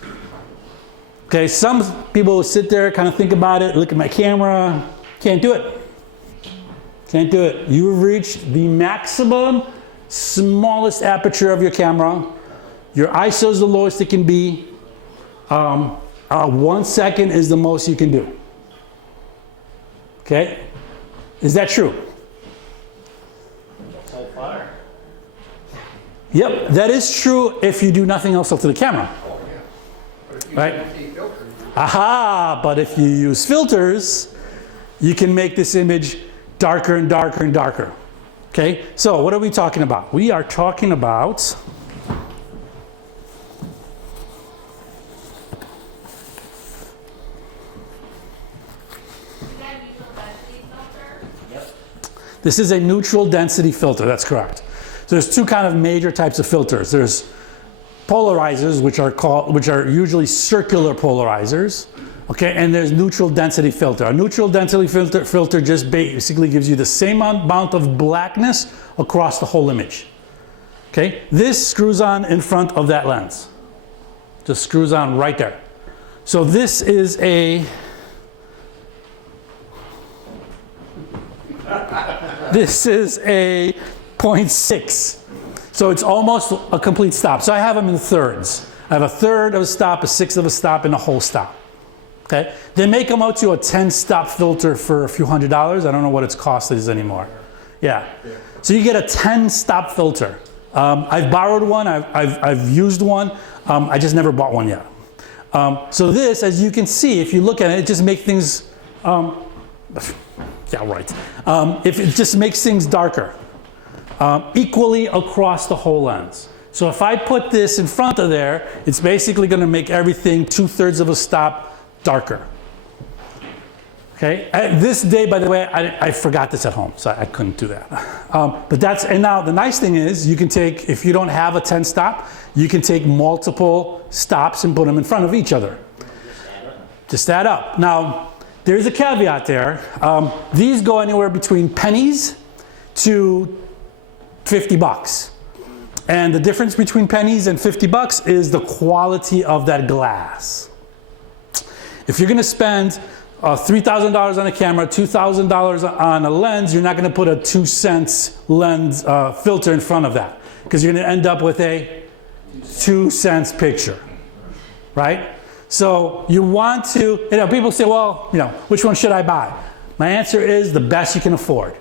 Okay, some people will sit there, kind of think about it, look at my camera. Can't do it. Can't do it. You've reached the maximum, smallest aperture of your camera. Your ISO is the lowest it can be. 1 second is the most you can do. Okay? Is that true? So far. Yep, that is true if you do nothing else up to the camera. Right? Aha, but if you use filters, you can make this image darker and darker and darker. Okay, so what are we talking about? We are talking about this is a neutral density filter, that's correct. So there's two kind of major types of filters. There's polarizers, which are usually circular polarizers, okay, and there's neutral density filter. A neutral density filter just basically gives you the same amount of blackness across the whole image. Okay, this screws on in front of that lens. Just screws on right there. So this is a this is a 0.6. So it's almost a complete stop. So I have them in thirds. I have a third of a stop, a sixth of a stop, and a whole stop. Okay? They may come out to a 10-stop filter for a few $100s. I don't know what its cost is anymore. Yeah. So you get a 10-stop filter. I've borrowed one. I've used one. I just never bought one yet. So this, as you can see, if you look at it, it just makes things, yeah, right. If it just makes things darker. Equally across the whole lens. So if I put this in front of there, it's basically going to make everything 2/3 of a stop darker. Okay. This day, by the way, I forgot this at home, so I couldn't do that. But that's, and now the nice thing is you can take, if you don't have a 10-stop, you can take multiple stops and put them in front of each other. Just add up. Now, there's a caveat there. These go anywhere between pennies to $50. And the difference between pennies and $50 is the quality of that glass. If you're going to spend $3,000 on a camera, $2,000 on a lens, you're not going to put a 2-cent lens filter in front of that, because you're going to end up with a 2-cent picture, right? So you want to, people say, well, which one should I buy? My answer is the best you can afford.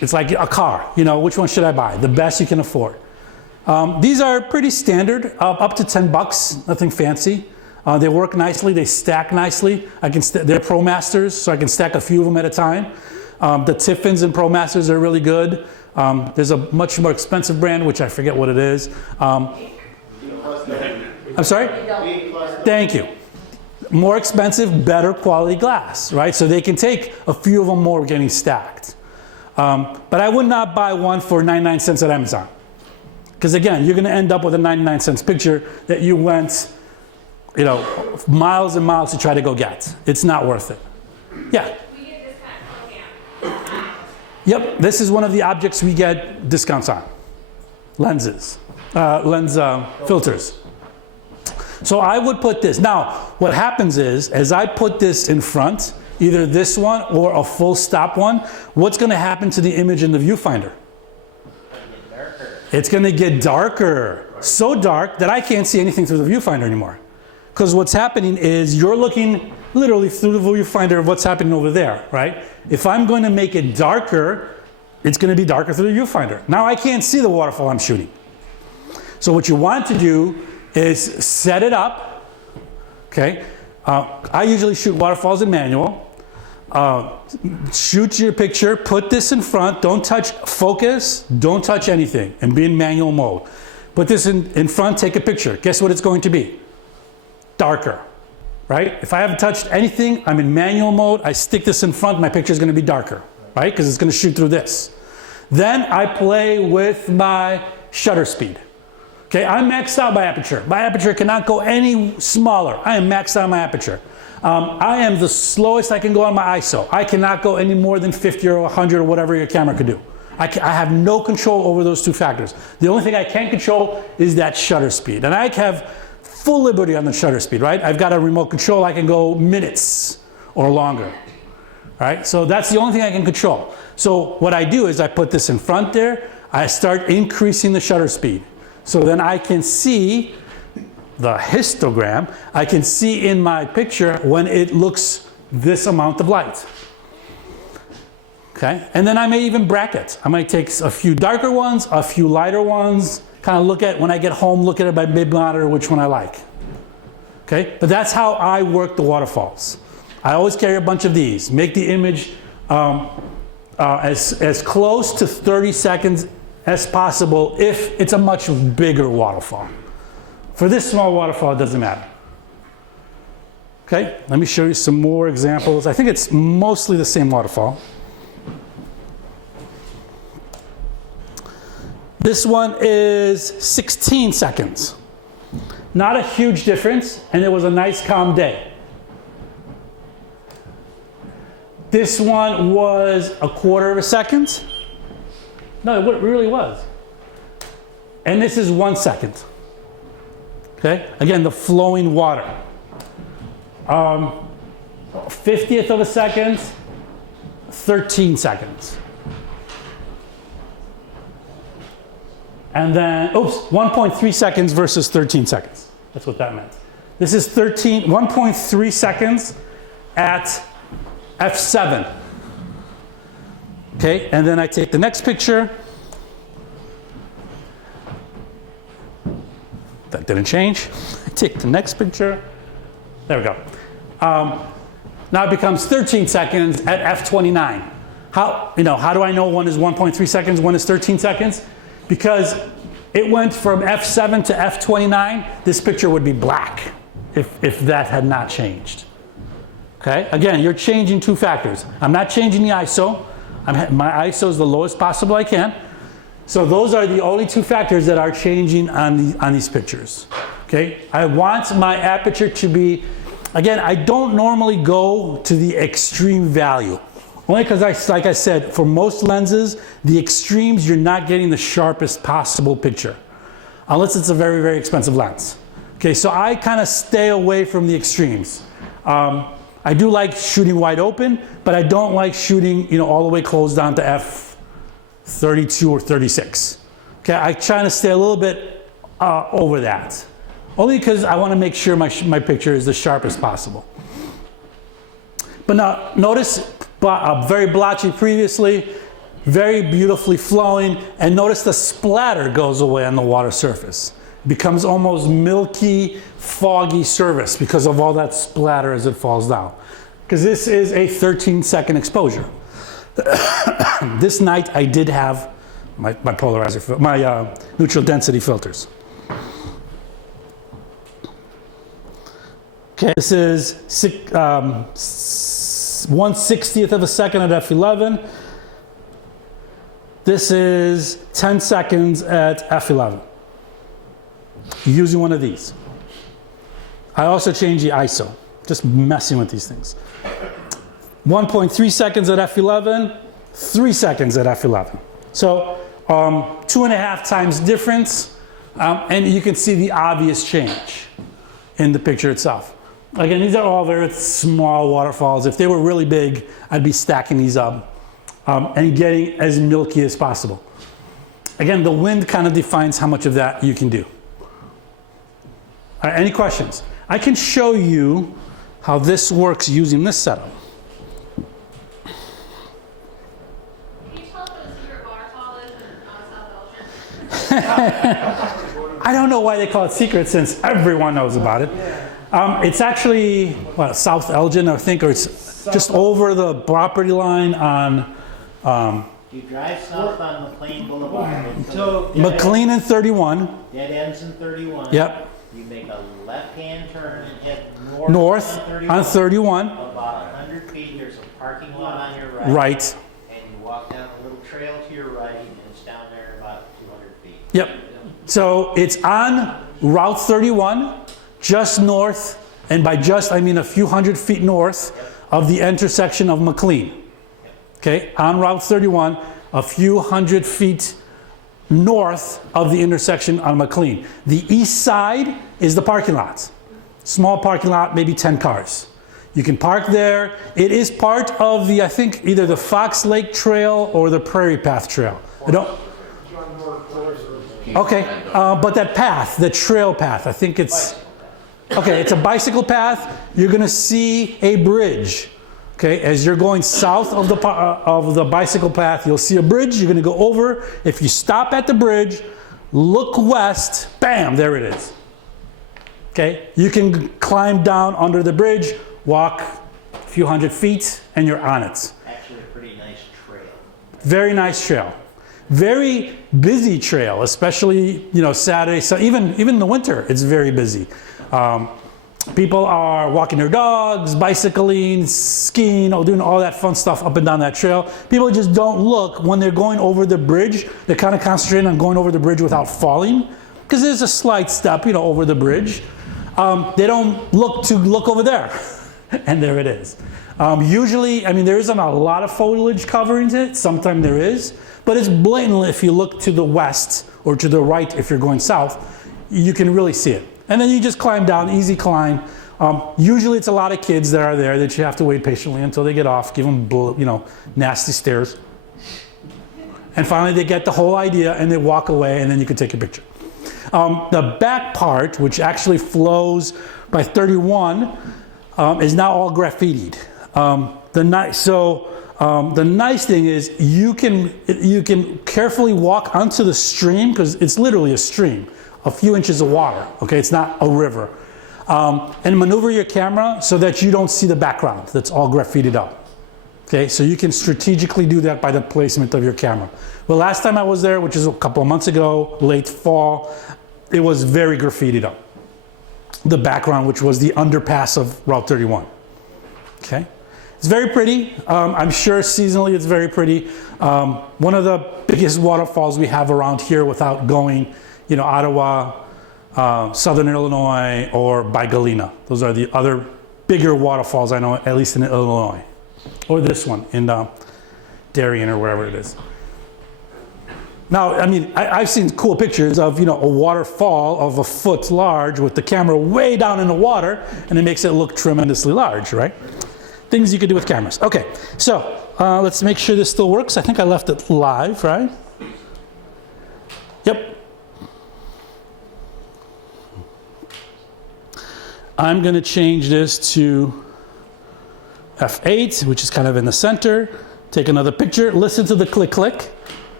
It's like a car, which one should I buy? The best you can afford. These are pretty standard, up to $10, nothing fancy. They work nicely, they stack nicely. They're ProMasters, so I can stack a few of them at a time. The Tiffins and ProMasters are really good. There's a much more expensive brand, which I forget what it is. I'm sorry? Thank you. More expensive, better quality glass, right? So they can take a few of them more getting stacked. But I would not buy one for 99 cents at Amazon. Because again, you're going to end up with a 99 cents picture that you went, miles and miles to try to go get. It's not worth it. Yeah? We get this kind of program. Yep, this is one of the objects we get discounts on. Lenses, lens filters. So I would put this. Now, what happens is, as I put this in front, either this one or a full stop one, what's going to happen to the image in the viewfinder? It's going to get darker. So dark that I can't see anything through the viewfinder anymore. Because what's happening is you're looking literally through the viewfinder of what's happening over there, right? If I'm going to make it darker, it's going to be darker through the viewfinder. Now I can't see the waterfall I'm shooting. So what you want to do is set it up, okay? I usually shoot waterfalls in manual. Shoot your picture, put this in front, don't touch focus, don't touch anything, and be in manual mode. Put this in front, take a picture. Guess what it's going to be? Darker, right? If I haven't touched anything, I'm in manual mode, I stick this in front, my picture is going to be darker, right? Because it's going to shoot through this. Then I play with my shutter speed. Okay, I'm maxed out by Aperture. My Aperture cannot go any smaller. I am maxed out on my Aperture. I am the slowest I can go on my ISO. I cannot go any more than 50 or 100 or whatever your camera could do. I have no control over those two factors. The only thing I can control is that shutter speed. And I have full liberty on the shutter speed, right? I've got a remote control. I can go minutes or longer, right? So that's the only thing I can control. So what I do is I put this in front there. I start increasing the shutter speed. So then I can see the histogram. I can see in my picture when it looks this amount of light. Okay, and then I may even bracket. I might take a few darker ones, a few lighter ones, kind of look at, when I get home, look at it by mid monitor, which one I like. Okay, but that's how I work the waterfalls. I always carry a bunch of these. Make the image as close to 30 seconds as possible if it's a much bigger waterfall. For this small waterfall, it doesn't matter. Okay, let me show you some more examples. I think it's mostly the same waterfall. This one is 16 seconds. Not a huge difference, and it was a nice calm day. This one was a quarter of a second. No, it really was. And this is 1 second. Okay, again, the flowing water. 50th of a second, 13 seconds. And then, 1.3 seconds versus 13 seconds. That's what that meant. This is 1.3 seconds at F7. Okay, and then I take the next picture. That didn't change. I take the next picture. There we go. Now it becomes 13 seconds at F29. How do I know one is 1.3 seconds, one is 13 seconds? Because it went from F7 to F29. This picture would be black if that had not changed. Okay, again, you're changing two factors. I'm not changing the ISO. My ISO is the lowest possible I can. So those are the only two factors that are changing on these pictures. Okay, I want my aperture to be, again, I don't normally go to the extreme value. Only because, like I said, for most lenses, the extremes, you're not getting the sharpest possible picture. Unless it's a very, very expensive lens. Okay, so I kind of stay away from the extremes. I do like shooting wide open, but I don't like shooting, all the way closed down to f32 or 36. Okay, I try to stay a little bit over that. Only because I want to make sure my picture is the sharpest possible. But now, notice very blotchy previously, very beautifully flowing, and notice the splatter goes away on the water surface. It becomes almost milky, foggy surface because of all that splatter as it falls down. Because this is a 13-second exposure. This night I did have my polarizer, my neutral density filters. Okay, this is 1/60th of a second at f11. This is 10 seconds at f11. Using one of these. I also change the ISO, just messing with these things. 1.3 seconds at f11, 3 seconds at f11. So 2.5 times difference, and you can see the obvious change in the picture itself. Again, these are all very small waterfalls. If they were really big, I'd be stacking these up and getting as milky as possible. Again, the wind kind of defines how much of that you can do. All right, any questions? I can show you how this works using this setup. Can you tell us what a secret waterfall is in South Elgin? I don't know why they call it secret since everyone knows about it. It's actually, South Elgin, I think, or it's just over the property line on You drive south on McLean Boulevard until McLean and 31. dead ends in 31. Yep. You make a left-hand turn and head North on 31. About 100 feet, there's a parking lot on your right. Right. And you walk down a little trail to your right, and it's down there about 200 feet. Yep. So it's on Route 31, just north, and by just I mean a few hundred feet north of the intersection of McLean. Okay, on Route 31, a few hundred feet north of the intersection on McLean. The east side is the parking lot. Small parking lot, maybe 10 cars. You can park there. It is part of the, I think, either the Fox Lake Trail or the Prairie Path Trail. I don't. Okay, but that path, the trail path, I think it's, okay, it's a bicycle path. You're going to see a bridge. Okay, as you're going south of the bicycle path, you'll see a bridge. You're going to go over. If you stop at the bridge, look west, bam, there it is. Okay, you can climb down under the bridge, walk few hundred feet, and you're on it. Actually, a pretty nice trail. Very nice trail. Very busy trail, especially, you know, Saturday. So even in the winter, it's very busy. People are walking their dogs, bicycling, skiing, doing all that fun stuff up and down that trail. People just don't look when they're going over the bridge. They're kind of concentrating on going over the bridge without falling, because there's a slight step, you know, over the bridge. They don't look over there, and there it is. Usually, I mean, there isn't a lot of foliage covering it. Sometimes there is, but it's blatant. If you look to the west or to the right, if you're going south, you can really see it. And then you just climb down, easy climb. Usually it's a lot of kids that are there that you have to wait patiently until they get off, give them, you know, nasty stares. And finally they get the whole idea and they walk away, and then you can take a picture. The back part, which actually flows by 31, is now all graffitied. The nice thing is you can carefully walk onto the stream, because it's literally a stream. A few inches of water, okay? It's not a river. And maneuver your camera so that you don't see the background that's all graffitied up, okay? So you can strategically do that by the placement of your camera. Well, last time I was there, which is a couple of months ago, late fall, it was very graffitied up. The background, which was the underpass of Route 31, okay? It's very pretty. I'm sure seasonally it's very pretty. One of the biggest waterfalls we have around here without going, you know, Ottawa, Southern Illinois, or by Galena. Those are the other bigger waterfalls I know, at least in Illinois. Or this one in Darien or wherever it is. Now, I mean, I've seen cool pictures of, you know, a waterfall of a foot large with the camera way down in the water, and it makes it look tremendously large, right? Things you could do with cameras. Okay, so let's make sure this still works. I think I left it live, right? Yep. I'm going to change this to F8, which is kind of in the center. Take another picture. Listen to the click, click.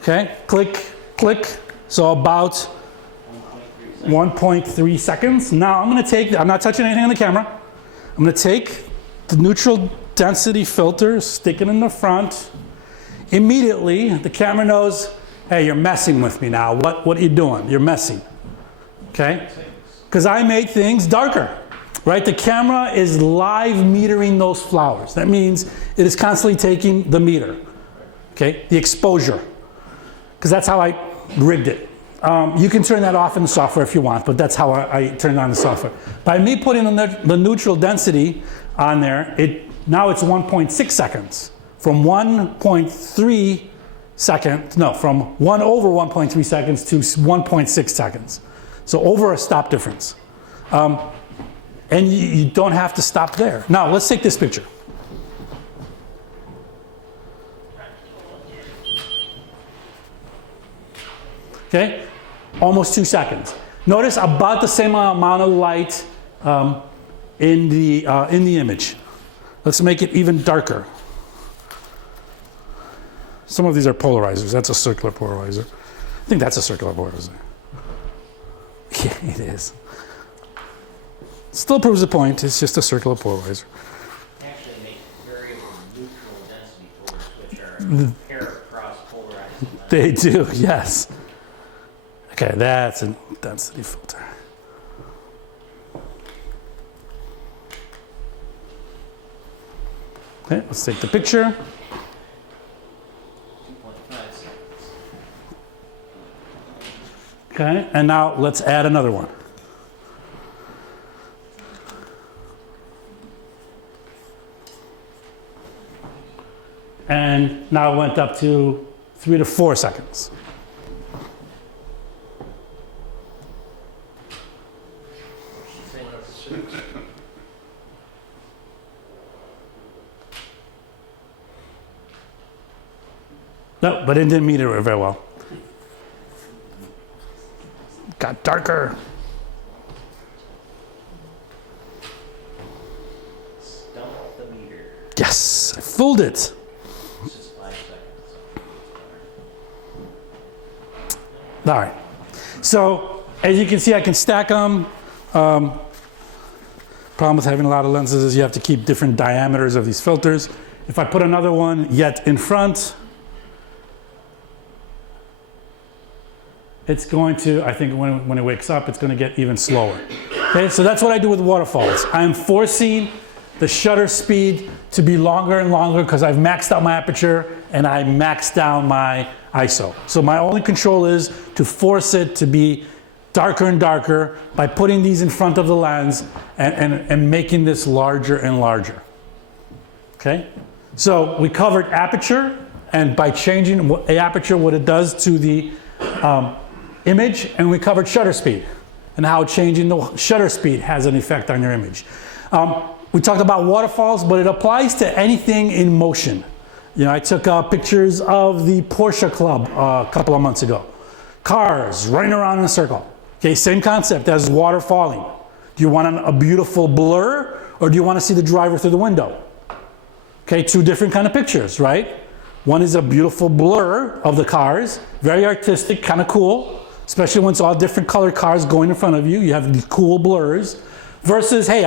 Okay, click, click. So about 1.3 seconds. Now I'm going to take, I'm not touching anything on the camera. I'm going to take the neutral density filter, stick it in the front. Immediately, the camera knows, hey, you're messing with me now. What are you doing? You're messing. Okay? Because I made things darker, right? The camera is live metering those flowers. That means it is constantly taking the meter, okay? The exposure, because that's how I rigged it. You can turn that off in the software if you want, but that's how I turned on the software. By me putting the neutral density on there, now it's 1.6 seconds. From 1.3 seconds, no, from 1 over 1.3 seconds to 1.6 seconds. So over a stop difference. And you don't have to stop there. Now, let's take this picture. Okay, almost 2 seconds. Notice about the same amount of light in the image. Let's make it even darker. Some of these are polarizers. That's a circular polarizer. I think that's a circular polarizer. Yeah, it is. Still proves the point. It's just a circular polarizer. Actually make variable neutral density filters, which are a pair of cross polarizing. They do, yes. Okay, that's a density filter. Okay, let's take the picture. 2.5 seconds. Okay, and now let's add another one. And now it went up to 3 to 4 seconds. No, but it didn't meter it very well. Got darker. Stump the meter. Yes, I fooled it. It's just 5 seconds. All right. So as you can see, I can stack them. Problem with having a lot of lenses is you have to keep different diameters of these filters. If I put another one yet in front, it's going to, I think when it wakes up, it's going to get even slower. Okay, so that's what I do with waterfalls. I'm forcing the shutter speed to be longer and longer because I've maxed out my aperture and I maxed down my ISO. So my only control is to force it to be darker and darker by putting these in front of the lens and making this larger and larger. Okay? So we covered aperture, and by changing the aperture, what it does to the image, and we covered shutter speed and how changing the shutter speed has an effect on your image. We talked about waterfalls, but it applies to anything in motion. You know, I took pictures of the Porsche Club a couple of months ago. Cars running around in a circle. Okay, same concept as water falling. Do you want a beautiful blur, or do you want to see the driver through the window? Okay, two different kind of pictures, right? One is a beautiful blur of the cars, very artistic, kind of cool, especially when it's all different colored cars going in front of you. You have these cool blurs, versus, hey,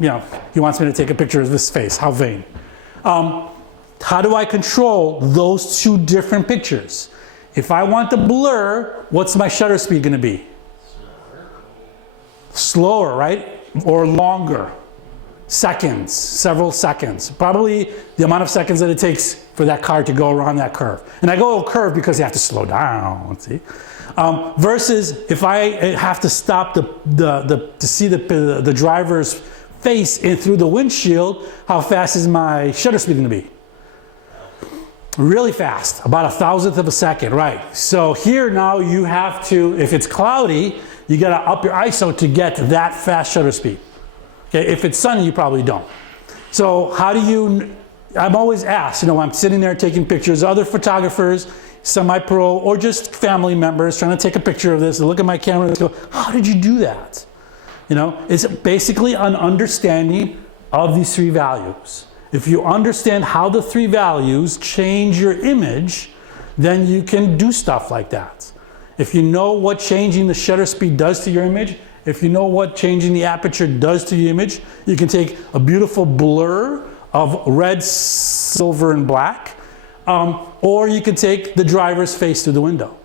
you know, he wants me to take a picture of this face. How vain. How do I control those two different pictures? If I want the blur, what's my shutter speed going to be? Slower, right? Or longer. Seconds, several seconds. Probably the amount of seconds that it takes for that car to go around that curve. And I go curve because you have to slow down, see? Versus if I have to stop to see the driver's face in through the windshield, how fast is my shutter speed going to be? Really fast, about 1,000th of a second, right? So here now you have to, if it's cloudy, you got to up your ISO to get that fast shutter speed. Okay, if it's sunny, you probably don't. So how do you, I'm always asked, you know, I'm sitting there taking pictures, other photographers, semi-pro, or just family members trying to take a picture of this, and look at my camera and go, how did you do that? You know, it's basically an understanding of these three values. If you understand how the three values change your image, then you can do stuff like that. If you know what changing the shutter speed does to your image, if you know what changing the aperture does to your image, you can take a beautiful blur of red, silver, and black, or you can take the driver's face through the window.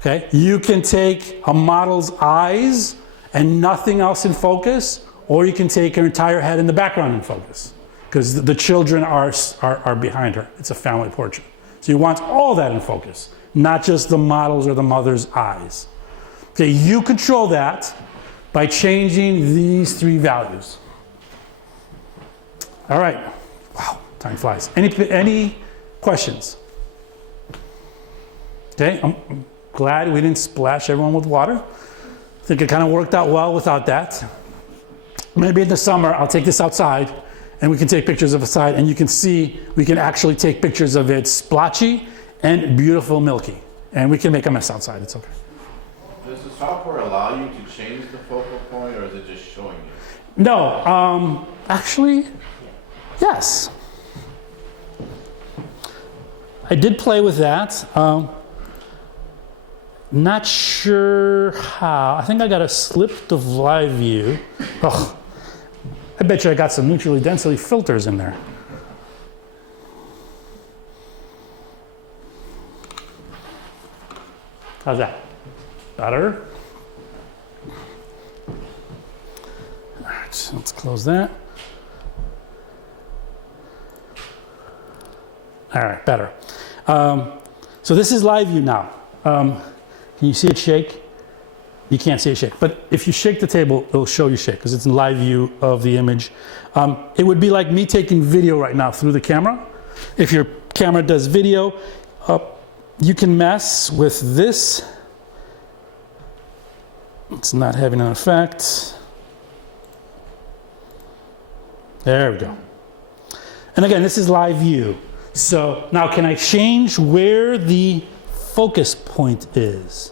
Okay? You can take a model's eyes and nothing else in focus, or you can take her entire head in the background in focus, because the children are behind her. It's a family portrait. So you want all that in focus, not just the model's or the mother's eyes. Okay, you control that by changing these three values. All right. Wow, time flies. Any questions? Okay, I'm glad we didn't splash everyone with water. I think it kind of worked out well without that. Maybe in the summer, I'll take this outside and we can take pictures of the side, and you can see, we can actually take pictures of it splotchy and beautiful milky. And we can make a mess outside, it's okay. Does the software allow you to change the focal point, or is it just showing you? No, actually, yes. I did play with that. Not sure how. I think I got a slip of live view. Oh, I bet you I got some neutrally density filters in there. How's that? Better? All right, so let's close that. All right, better. So this is live view now. Can you see it shake? You can't see it shake. But if you shake the table, it'll show you shake because it's in live view of the image. It would be like me taking video right now through the camera. If your camera does video, you can mess with this. It's not having an effect. There we go. And again, this is live view. So now can I change where the focus point is?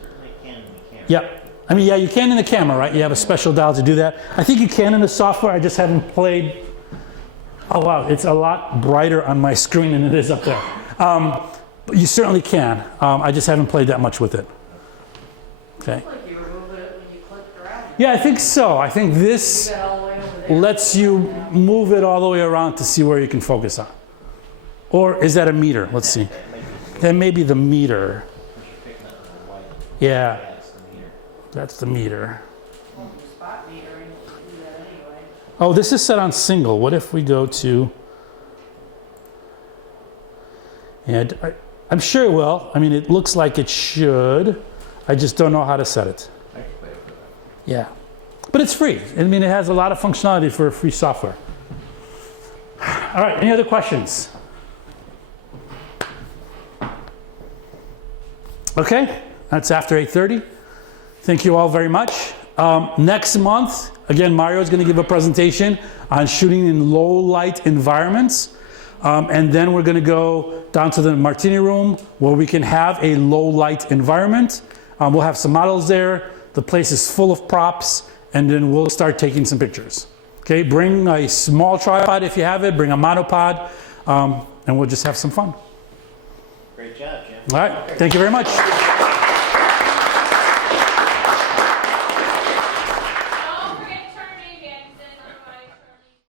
Certainly can in the camera. Yep. I mean, yeah, you can in the camera, right? You have a special dial to do that. I think you can in the software. I just haven't played. Oh, wow. It's a lot brighter on my screen than it is up there. But you certainly can. I just haven't played that much with it. Okay. Like you remove it when you click drag. Yeah, I think so. I think this lets you move it all the way around to see where you can focus on. Or is that a meter? Let's see. That may be the meter. Yeah, that's the meter. Spot metering, you do that anyway. Oh, this is set on single. What if we go to... And I'm sure it will. I mean, it looks like it should. I just don't know how to set it. I can play with that. Yeah. But it's free. I mean, it has a lot of functionality for free software. All right, any other questions? Okay, that's after 8:30. Thank you all very much. Next month, again, Mario is going to give a presentation on shooting in low light environments. And then we're going to go down to the Martini room where we can have a low light environment. We'll have some models there. The place is full of props, and then we'll start taking some pictures. Okay, bring a small tripod if you have it, bring a monopod, and we'll just have some fun. Great job, Jim. All right, thank you very much.